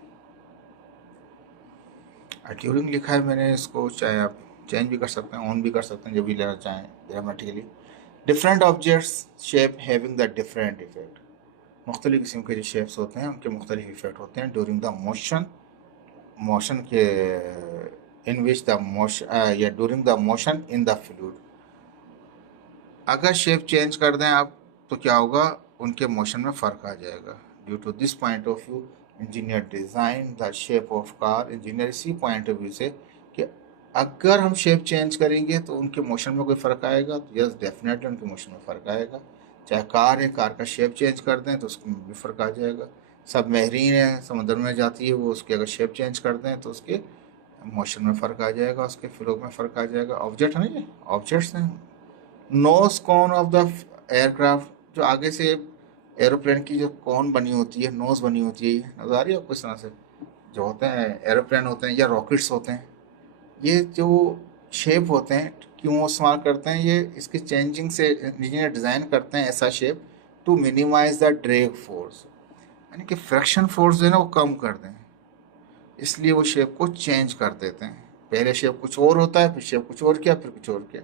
ड्यूरिंग लिखा है मैंने, इसको चाहे आप चेंज भी कर सकते हैं, ऑन भी कर सकते हैं, जब भी लेना चाहें grammatically. Different objects shape having the different effect, मुख्तलिफ किस्म के जो शेप्स होते हैं उनके मुख्तलिफ इफेक्ट होते हैं ड्यूरिंग द मोशन, मोशन के इन विच द मोशन या during the motion in the fluid. अगर शेप चेंज कर दें आप तो क्या होगा, उनके मोशन में फ़र्क आ जाएगा। Due to this point of view engineer design the shape of car, engineer इसी पॉइंट ऑफ व्यू से कि अगर हम शेप चेंज करेंगे तो उनके मोशन में कोई फ़र्क आएगा, तो यस डेफिनेटली उनके मोशन में फ़र्क आएगा। चाहे कार है, कार का शेप चेंज कर दें तो उसमें भी फ़र्क आ जाएगा। सब महरीन है, समुद्र में जाती है, वो उसके अगर शेप चेंज कर दें तो उसके मोशन में फ़र्क आ जाएगा, उसके फ्लो में फ़र्क आ जाएगा। ऑब्जेक्ट है ना, ये ऑब्जेक्ट्स हैं। Nose cone of the aircraft, जो आगे से एरोप्लेन की जो कोन बनी होती है, नोज बनी होती है, नजर आ रही है आपको इस तरह से, जो होते हैं एरोप्लेन होते हैं या रॉकेट्स होते हैं, ये जो शेप होते हैं क्यों इस्तेमाल करते हैं, ये इसके चेंजिंग से इंजीनियर डिज़ाइन करते हैं ऐसा shape to minimize the drag force, यानी कि फ्रिक्शन फोर्स जो है ना वो कम कर दें, इसलिए वो शेप को चेंज कर देते हैं। पहले शेप कुछ और होता है, फिर शेप कुछ और किया, फिर कुछ और किया,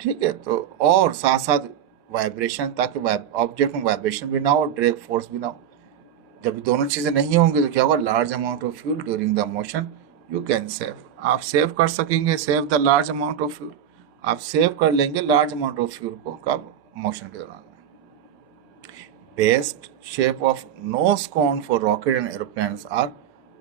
ठीक है। तो और साथ साथ वाइब्रेशन, ताकि ऑब्जेक्ट में वाइब्रेशन भी ना हो, ड्रैग फोर्स भी ना हो। जब दोनों चीज़ें नहीं होंगी तो क्या होगा, large amount of fuel during the motion you can save, आप सेव कर सकेंगे, save the large amount of fuel, आप सेव कर लेंगे लार्ज अमाउंट ऑफ फ्यूल को, कब, मोशन के दौरान। Best shape of nose cone for rocket and aeroplanes are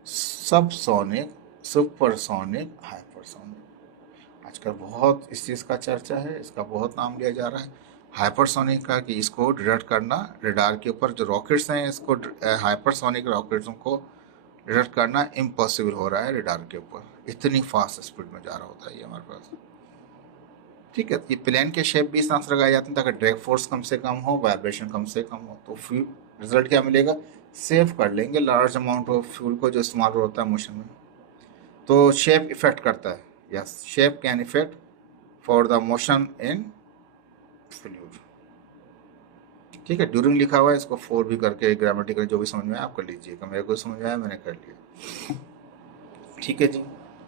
subsonic, supersonic, hypersonic. आजकल बहुत इस चीज़ का चर्चा है, इसका बहुत नाम लिया जा रहा है हाइपरसोनिक का, कि इसको डिटेक्ट करना रडार के ऊपर, जो रॉकेट्स हैं इसको हाइपरसोनिक रॉकेट्स को डिटेक्ट करना इम्पॉसिबल हो रहा है रडार के ऊपर, इतनी फास्ट स्पीड में जा रहा होता है ये हमारे पास, ठीक है। ये प्लेन के शेप भी इस तरह से लगाए जाते हैं ताकि ड्रैग फोर्स कम से कम हो, वाइब्रेशन कम से कम हो, तो फ्यूल रिजल्ट क्या मिलेगा, सेव कर लेंगे लार्ज अमाउंट ऑफ फ्यूल को जो इस्तेमाल होता है मोशन में। तो शेप इफेक्ट करता है, yes, shape can effect for the motion in fluid, ठीक है। ड्यूरिंग लिखा हुआ है, इसको फोर भी करके ग्रामेटिकल जो भी समझ में आया आप कर लीजिएगा, मेरे को समझ में आया मैंने कर लिया, ठीक है जी।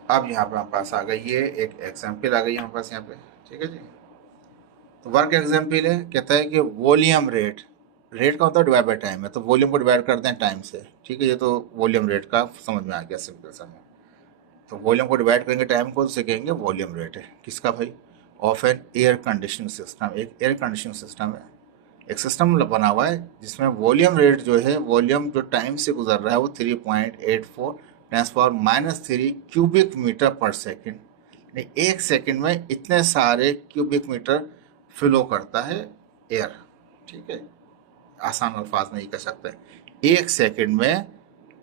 अब यहाँ पे हमारे पास आ गई है एक एग्जाम्पल आ गई है हमारे पास यहाँ पे, ठीक है जी। तो वर्क एग्जाम्पल है, कहता है कि वॉल्यूम रेट, रेट का मतलब डिवाइड बाय टाइम है, तो वॉल्यूम को डिवाइड करते हैं टाइम से, ठीक है। ये तो वॉल्यूम रेट का समझ में आ गया सिंपल सा में। तो वॉल्यूम को डिवाइड करेंगे टाइम को, तो उसे कहेंगे वॉल्यूम रेट है किसका भाई, of an air conditioning system. एक एयर कंडीशनिंग सिस्टम है, एक सिस्टम बना हुआ है जिसमें वॉल्यूम रेट जो है, वॉल्यूम जो टाइम से गुजर रहा है वो 3.84 ×-3 क्यूबिक मीटर पर सेकेंड, एक सेकंड में इतने सारे क्यूबिक मीटर फ्लो करता है एयर, ठीक है। आसान अल्फाज में ये कह सकते हैं एक सेकंड में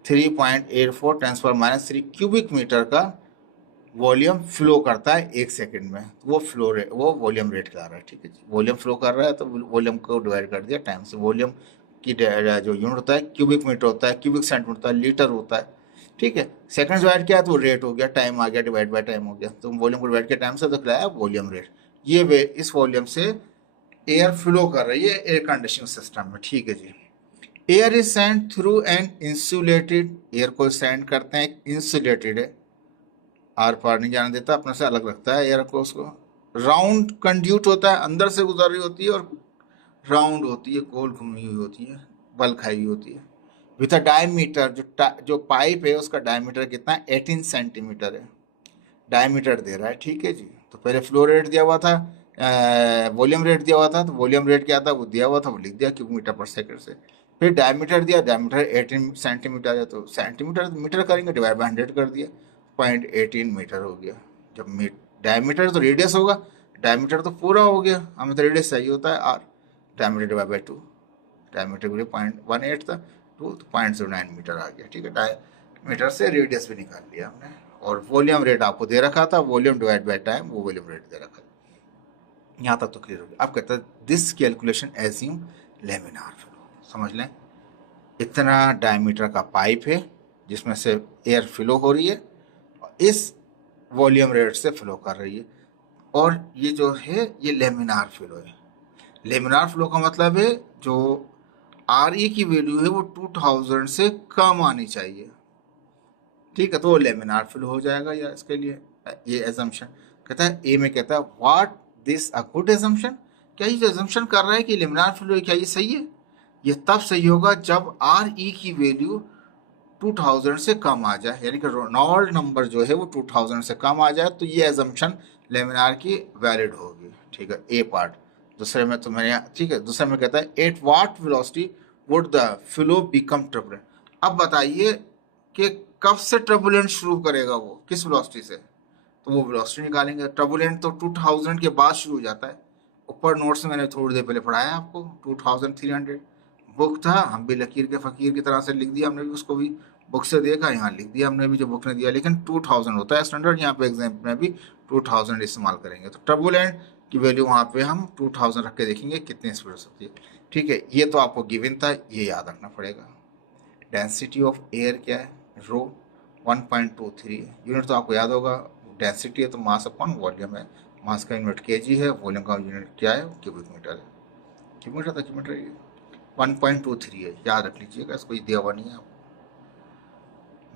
3.84 ×-3 क्यूबिक मीटर का वॉल्यूम फ्लो करता है एक सेकंड में, तो वो फ्लो रेट, वो वॉल्यूम रेट कह रहा है, ठीक है। वॉल्यूम फ्लो कर रहा है तो वॉल्यूम को डिवाइड कर दिया टाइम से। वॉल्यूम की जो यूनिट होता है क्यूबिक मीटर होता है, क्यूबिक सेंटीमीटर होता है, लीटर होता है, ठीक है। सेकंड डिवाइड किया तो रेट हो गया, टाइम आ गया, डिवाइड बाय टाइम हो गया, तो वॉल्यूम को डिवाइड किया टाइम से तो क्या वॉल्यूम रेट। ये इस वॉल्यूम से एयर फ्लो कर रही है एयर कंडीशनिंग सिस्टम में, ठीक है जी। Air is send through an insulated, air को सेंड करते हैं इंसुलेटेड है, आर पार नहीं जाने देता, अपने से अलग रखता है एयर को, उसको। राउंड कंड्यूट होता है, अंदर से गुजर रही होती है, और राउंड होती है, गोल घूमी हुई होती है, बल खाई हुई होती है। विथ अ डायमीटर, जो पाइप है उसका डायमीटर कितना है, 18 सेंटीमीटर है, डायमीटर दे रहा है, ठीक है जी। तो पहले फ्लो रेट दिया हुआ था, वॉल्यूम रेट दिया हुआ था, तो वॉल्यूम रेट क्या था वो दिया हुआ था, वो लिख दिया क्यूब मीटर पर सेकंड से। फिर डायमीटर दिया, डायमीटर 18 सेंटीमीटर है, तो सेंटीमीटर मीटर करेंगे, डिवाइड बाय 100 कर दिया, 0.18 मीटर हो गया। जब डायमीटर तो रेडियस होगा, डायमीटर तो पूरा हो गया, हमें तो रेडियस चाहिए होता है R, diameter divide by 2, diameter के लिए 0.18 था, 2 तो 0.09 मीटर आ गया, ठीक है। डायमीटर से रेडियस भी निकाल लिया हमने, और वॉल्यूम रेट आपको दे रखा था, वॉल्यूम डिवाइड बाय टाइम, वो वॉल्यूम रेट दे रखा था। यहाँ तक तो क्लियर हो गया। अब कहता है this calculation assume laminar flow, समझ लें इतना डायमीटर का पाइप है जिसमें से एयर फ्लो हो रही है, और इस वॉल्यूम रेट से फ्लो कर रही है, और ये जो है ये लेमिनार फ्लो है। लेमिनार फ्लो का मतलब है जो आर ई की वैल्यू है वो 2000 से कम आनी चाहिए, ठीक है, तो वो लेमिनार फ्लो हो जाएगा या इसके लिए ये एजम्पशन। कहता है ए में, कहता है what this a good assumption, क्या ये जो एजम्पशन कर रहा है कि लेमिनार फ्लो है, क्या ये सही है? ये तब सही होगा जब आर ई की वैल्यू 2000 से कम आ जाए, यानी कि रोनाल्ड नंबर जो है वो 2000 से कम आ जाए, तो ये एजम्पशन लेमिनार की वैलिड होगी, ठीक है, ए पार्ट। दूसरे में तो मैंने, ठीक है, दूसरे में कहता है at what velocity would the flow become turbulent. अब बताइए कि कब से टर्बुलेंट शुरू करेगा, वो किस वेलोसिटी से, तो वो वेलोसिटी निकालेंगे। टर्बुलेंट तो 2000 के बाद शुरू हो जाता है, ऊपर नोट्स में मैंने थोड़ी देर पहले पढ़ाया आपको 2300 बुक था, हम भी लकीर के फकीर की तरह से लिख दिया, हमने भी उसको भी बुक से देखा, यहाँ लिख दिया हमने भी जो बुक ने दिया, लेकिन 2000 होता है स्टैंडर्ड, यहाँ पे एग्जाम में भी 2000 इस्तेमाल करेंगे। तो टर्बुलेंट की वैल्यू वहाँ पे हम 2000 रख के देखेंगे कितनी स्पीड हो सकती है, ठीक है। ये तो आपको गिवन था, ये याद रखना पड़ेगा। डेंसिटी ऑफ एयर क्या है, रो 1.23 है, यूनिट तो आपको याद होगा, डेंसिटी है तो मास अपॉन वॉल्यूम है, मास का यूनिट केजी है, वॉल्यूम का यूनिट क्या है, क्यूबिक मीटर है, क्यूबिक मीटर था, क्यूबिक मीटर ये 1.23 है, याद रख लीजिएगा, इसको दिया हुआ नहीं है आपको।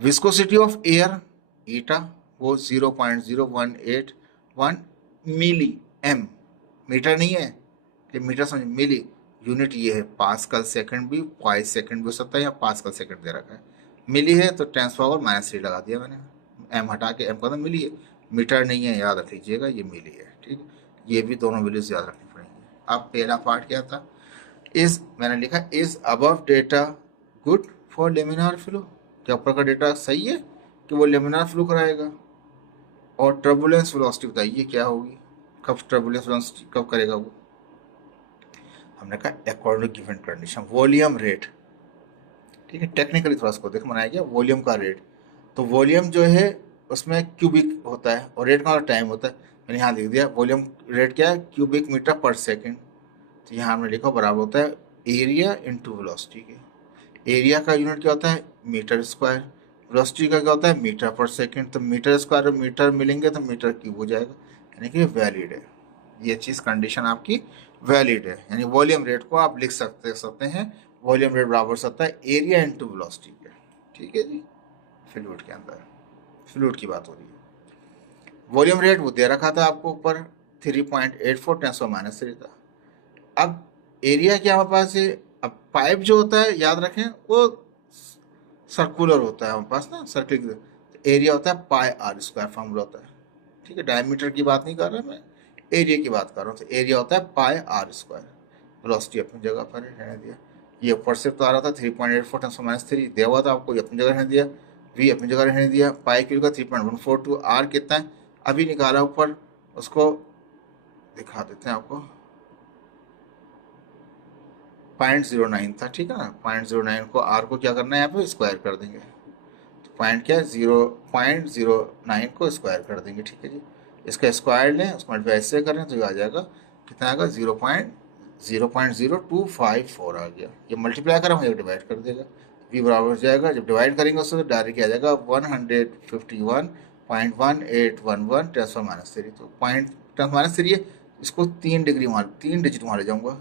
विस्कोसिटी ऑफ एयर ईटा वो 0.0181 मिली एम, मीटर नहीं है, ये मीटर समझ, मिली यूनिट ये है, पास्कल सेकंड भी, पॉइस सेकंड भी हो सकता है, या पास्कल सेकंड दे रखा है। मिली है तो 10⁻³ लगा दिया मैंने, एम हटा के, एम का तो मिली है, मीटर नहीं है, याद रख लीजिएगा ये मिली है, ठीक। ये भी दोनों वैल्यूज याद रखनी पड़ेंगी। अब पहला पार्ट क्या था, इज, मैंने लिखा is above data good for laminar flow, क्या ऊपर का डेटा सही है कि वो लेमिनार फ्लो कराएगा, और टर्बुलेंस वेलोसिटी बताइए क्या होगी, कब टर्बुलेंस वेलोसिटी कब करेगा वो। हमने कहा according to given condition, volume rate, ठीक है, टेक्निकली थोड़ा सा देख बनाया गया, वॉल्यूम का रेट, तो वॉल्यूम जो है उसमें क्यूबिक होता है, और रेट का टाइम होता है, मैंने यहाँ लिख दिया वॉल्यूम रेट क्या है, क्यूबिक मीटर पर सेकेंड, तो यहाँ हमने लिखा बराबर होता है एरिया इंटू वेलोसिटी के। एरिया का यूनिट क्या होता है, मीटर स्क्वायर, वेलोसिटी का क्या होता है, मीटर पर सेकंड, तो मीटर स्क्वायर और मीटर मिलेंगे तो मीटर क्यूब हो जाएगा, यानी कि वैलिड है, ये चीज़ कंडीशन आपकी वैलिड है, यानी वॉल्यूम रेट को आप लिख सकते हैं, वॉल्यूम रेट बराबर सकता है एरिया इंटू वेलोसिटी के, ठीक है जी। फ्लूइड के अंदर, फ्लूइड की बात हो रही है। वॉल्यूम रेट वो दे रखा था आपको ऊपर 3.84 10⁻³ था। अब एरिया क्या हमारे पास है, अब पाइप जो होता है याद रखें वो सर्कुलर होता है हमारे पास ना, सर्किल एरिया होता है पाई आर स्क्वायर फॉर्मूला होता है, ठीक है। डायमीटर की बात नहीं कर रहा मैं, एरिया की बात कर रहा हूँ। तो एरिया होता है पाई आर स्क्वायर। वेलोसिटी अपनी जगह पर रहने दिया, ये ऊपर से तो आ रहा था 3.84 10⁻³ दिया हुआ था आपको, ये अपनी जगह रहने दिया। वी अपनी जगह रहने दिया, पाई क्यू का 3.142, आर कितना है अभी निकाला ऊपर, उसको दिखा देते हैं आपको, 0.09 था, ठीक है ना। 0.09 को आर को क्या करना है यहाँ पे स्क्वायर कर देंगे, तो पॉइंट क्या है 0.09 को स्क्वायर कर देंगे, ठीक है जी। इसका स्क्वायर लें, उसको मल्टीप्लाई इससे करें तो ये आ जाएगा कितना आएगा 0.0254 आ गया। ये मल्टीप्लाई करें ये डिवाइड कर देगा, v बराबर हो जाएगा, जब डिवाइड करेंगे उससे तो डायरेक्ट आ जाएगा 151.1811 10⁻³। तो पॉइंट 10⁻³ है, इसको 3 डिजिट वहाँ ले जाऊँगा,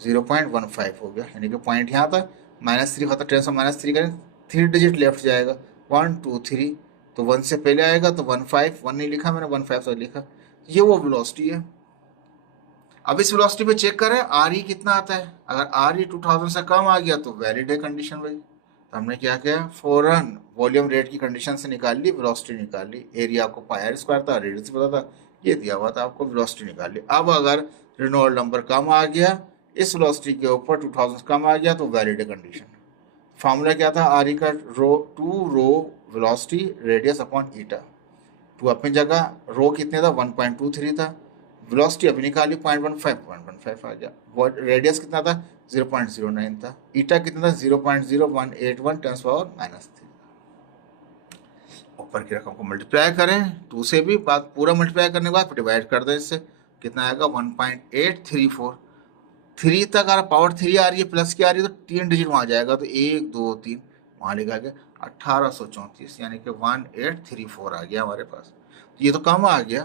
0.15 हो गया, यानी कि पॉइंट यहाँ था -3 होता, 10⁻³ करें 3 डिजिट लेफ्ट जाएगा 1 2 3, तो 1 से पहले आएगा तो 15, 1 नहीं लिखा मैंने, 15 से लिखा। ये वो वेलोसिटी है। अब इस वेलोसिटी पे चेक करें आर ई कितना आता है, अगर आर ई 2000 से कम आ गया तो वैलिड है कंडीशन भाई। तो हमने क्या किया, फौरन वॉल्यूम रेट की कंडीशन से निकाल ली, वेलोसिटी निकाल ली। एरिया आपको पाई आर स्क्वायर था, रेडियस पता था, ये दिया हुआ था आपको, वेलोसिटी निकाल ली। अब अगर रेनॉल्ड नंबर कम आ गया इस वेलोसिटी के ऊपर 2000 कम आ गया तो वैलिड है कंडीशन। फार्मूला क्या था, आर ई का rho 2 rho velocity radius upon eta. Two अपनी जगह, रो कितने था 1.23 था, वेलोसिटी अभी निकाली 0.15 आ गया, रेडियस कितना था 0.09 था, ईटा कितना था 0.0181 10⁻³ ऊपर की रकम को मल्टीप्लाई करें 2 से, भी बात पूरा मल्टीप्लाई करने के बाद डिवाइड कर दें इससे, कितना आएगा 1.834। 3 तक अगर पावर 3 आ रही है प्लस की आ रही है तो 3 डिजिट वहाँ जाएगा, तो 1 2 3 वहाँ लिखा गया 1834, यानी कि 1834 आ गया हमारे पास। तो ये तो कम आ गया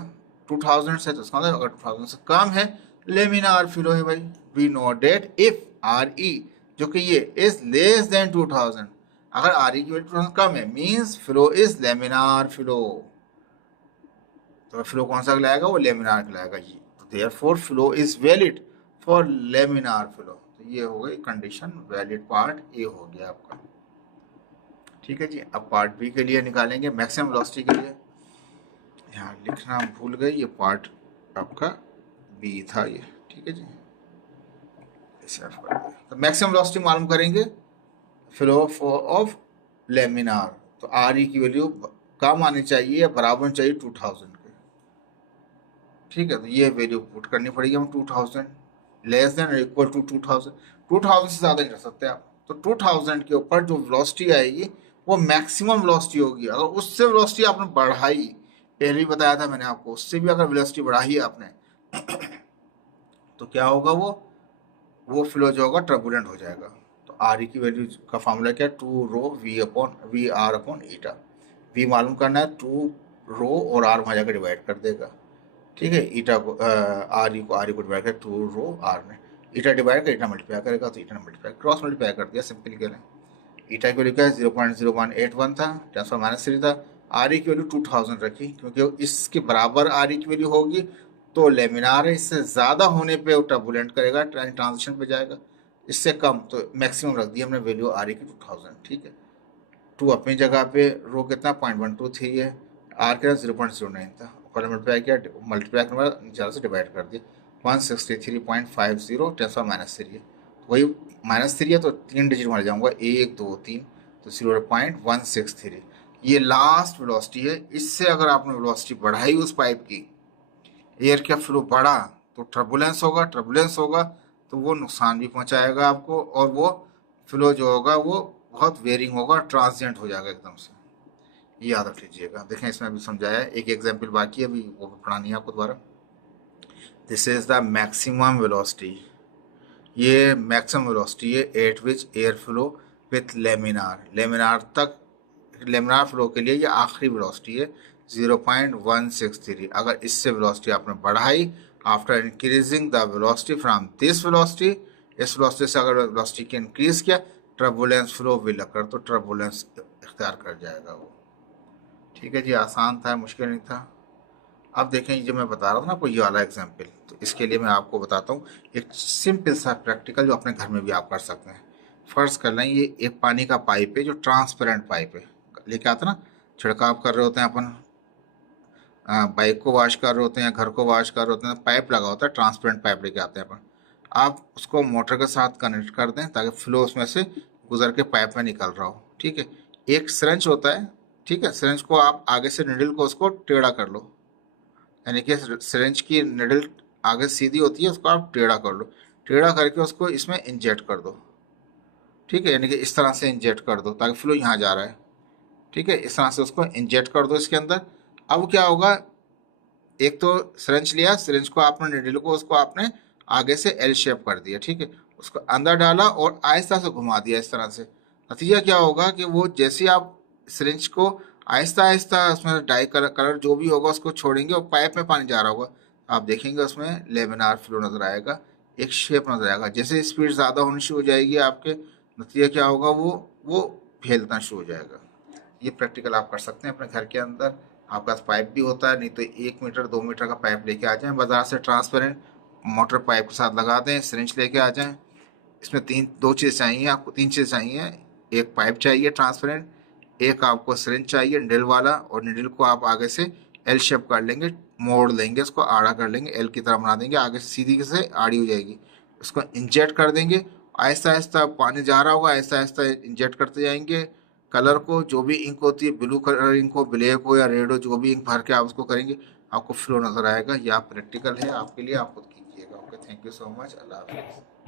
2000 से, तो इसका मतलब अगर 2000 से कम है लेमिनार फ्लो है भाई। We know that if R E जो कि ये इज लेस देन 2000, अगर आर ई की वैल्यू 2000 कम है means flow is laminar flow. तो फ्लो कौन सा कहलाएगा, वो लेमिनार कहलाएगा ये। तो therefore flow is valid for laminar flow. तो ये हो गई कंडीशन वैलिड, पार्ट ए हो गया आपका, ठीक है जी। अब पार्ट बी के लिए निकालेंगे मैक्सिमम वेलोसिटी के लिए, यहाँ लिखना भूल गए, ये पार्ट आपका बी था ये, ठीक है जी। इसे ऑफ कर दें। तो मैक्सिमम वेलोसिटी मालूम करेंगे फ्लो ऑफ लेमिनार, तो आर ई की वैल्यू कम आनी चाहिए या बराबर चाहिए 2000 के, ठीक है। तो ये वैल्यू पुट करनी पड़ेगी हम 2000 लेस देन इक्वल टू 2000, 2000 से ज़्यादा नहीं कर सकते आप। तो 2000 के ऊपर जो वेलोसिटी आएगी वो मैक्सिमम वेलोसिटी होगी। अगर उससे वेलोसिटी आपने बढ़ाई, पहले भी बताया था मैंने आपको, उससे भी अगर वेलोसिटी बढ़ाई है आपने तो क्या होगा, वो फ्लो जो होगा टर्बुलेंट हो जाएगा। तो आर ई की वैल्यू का फॉर्मूला क्या है, 2 rho V R upon eta. V मालूम करना है, 2 रो और आर वहाँ जाकर डिवाइड कर देगा, ठीक है। ईटा को आर ई को डिवाइड कर 2 रो आर में, ईटा डिवाइड कर ईटा मल्टीप्लाई करेगा, तो ईटा मल्टीप्लाई क्रॉस मल्टीप्लाई कर दिया, सिंपल करें। ईटा की वैल्यू क्या है 0.0181 था, 10⁻³ था। आर ई की वैल्यू 2000 रखी, क्योंकि इसके बराबर आर ई की वैल्यू होगी तो लेमिनार है, इससे ज़्यादा होने पे वो टर्बुलेंट करेगा, ट्रांजिशन पे जाएगा। इससे कम तो मैक्सिमम रख दी हमने वैल्यू आर ई की 2000, ठीक है। 2 अपनी जगह पे, रो कितना 0.123 है, आर कितना 0.09 था, ऊपर मल्टीप्लाई किया, मल्टीप्लाई करने बाद नीचे से डिवाइड कर दिया 163.50 10⁻³ वही -3 है तो 3 डिजिट मार जाऊंगा 1 2 3, तो 0.163 ये लास्ट वेलोसिटी है। इससे अगर आपने वेलोसिटी बढ़ाई उस पाइप की, एयर का फ्लो बढ़ा तो टर्बुलेंस होगा, टर्बुलेंस होगा तो वो नुकसान भी पहुंचाएगा आपको, और वो फ्लो जो होगा वो बहुत वेरिंग होगा, ट्रांसिएंट हो जाएगा एकदम से, ये याद रख लीजिएगा। देखें इसमें अभी समझाया है, एक एग्जाम्पल बाकी है, अभी वो भी पढ़ानी है आपको दोबारा। This is the maximum velocity, ये मैक्सिमम वेलोसिटी है eight which air flow with laminar, laminar flow के लिए ये आखिरी वेलोसिटी है 0.163। अगर इससे वेलोसिटी आपने बढ़ाई after increasing the velocity from this velocity, इस वेलोसिटी से अगर वेलोसिटी की इंक्रीज किया टर्बुलेंस फ्लो विल अकर, तो टर्बुलेंस इख्तियार कर जाएगा वो, ठीक है जी। आसान था, मुश्किल नहीं था। अब देखें, ये जो मैं बता रहा हूँ ना आपको, ये वाला एग्जाम्पल, तो इसके लिए मैं आपको बताता हूँ एक सिंपल सा प्रैक्टिकल जो अपने घर में भी आप कर सकते हैं। फर्स्ट कर लें, ये एक पानी का पाइप है जो ट्रांसपेरेंट पाइप है, लेके आते ना, छिड़काव कर रहे होते हैं अपन, बाइक को वॉश कर रहे होते हैं, घर को वॉश कर रहे होते हैं, पाइप लगा होता है, ट्रांसपेरेंट पाइप लेके आते हैं अपन। आप उसको मोटर के साथ कनेक्ट कर दें ताकि फ्लो उसमें से गुजर के पाइप में निकल रहा हो, ठीक है। एक सिरेंज होता है, ठीक है, सिरेंज को आप आगे से निडल को उसको टेढ़ा कर लो, यानी कि सिरेंज की निडल आगे सीधी होती है, उसको आप टेढ़ा कर लो, टेढ़ा करके उसको इसमें इंजेक्ट कर दो, ठीक है, यानी कि इस तरह से इंजेक्ट कर दो ताकि फ्लो यहाँ जा रहा है, ठीक है, इस तरह से उसको इंजेक्ट कर दो इसके अंदर। अब क्या होगा, एक तो सिरेंज लिया, सिरेंज को आपने निडल को उसको आपने आगे से एल शेप कर दिया, ठीक है, उसको अंदर डाला और आहिस्ता से घुमा दिया इस तरह से। नतीजा क्या होगा कि वो जैसे ही आप सिरेंज को आहिस्ता आहिस्ता उसमें डाई कलर जो भी होगा उसको छोड़ेंगे और पाइप में पानी जा रहा होगा, आप देखेंगे उसमें लेमिनार फ्लो नजर आएगा, एक शेप नजर आएगा। जैसे स्पीड ज़्यादा होनी शुरू हो जाएगी आपके, नतीजा क्या होगा, वो फैलना शुरू हो जाएगा। ये प्रैक्टिकल आप कर सकते हैं अपने घर के अंदर। आपके पास पाइप भी होता है, नहीं तो 1 मीटर 2 मीटर का पाइप लेके आ जाएं बाजार से, ट्रांसपेरेंट मोटर पाइप के साथ लगा दें, सिरिंज लेके आ जाएं। इसमें दो चीज़ चाहिए आपको, तीन चीज़ चाहिए, एक पाइप चाहिए ट्रांसपेरेंट, एक आपको सिरिंज चाहिए निडल वाला, और निडल को आप आगे से एल शेप कर लेंगे, मोड़ लेंगे, उसको आड़ा कर लेंगे, एल की तरह बना देंगे, आगे से सीधी से आड़ी हो जाएगी, उसको इंजेक्ट कर देंगे, आहिस्ता आहिस्ता पानी जा रहा होगा, आहिस्ता आहिस्ता इंजेक्ट करते जाएंगे। कलर को जो भी इंक होती है, ब्लू कलर इंक हो, ब्लैक हो या रेड हो, जो भी इंक भर के आप उसको करेंगे, आपको फ्लो नजर आएगा। ये आप प्रैक्टिकल है आपके लिए, आप खुद कीजिएगा। Okay, thank you so much, अल्लाह हाफिज़।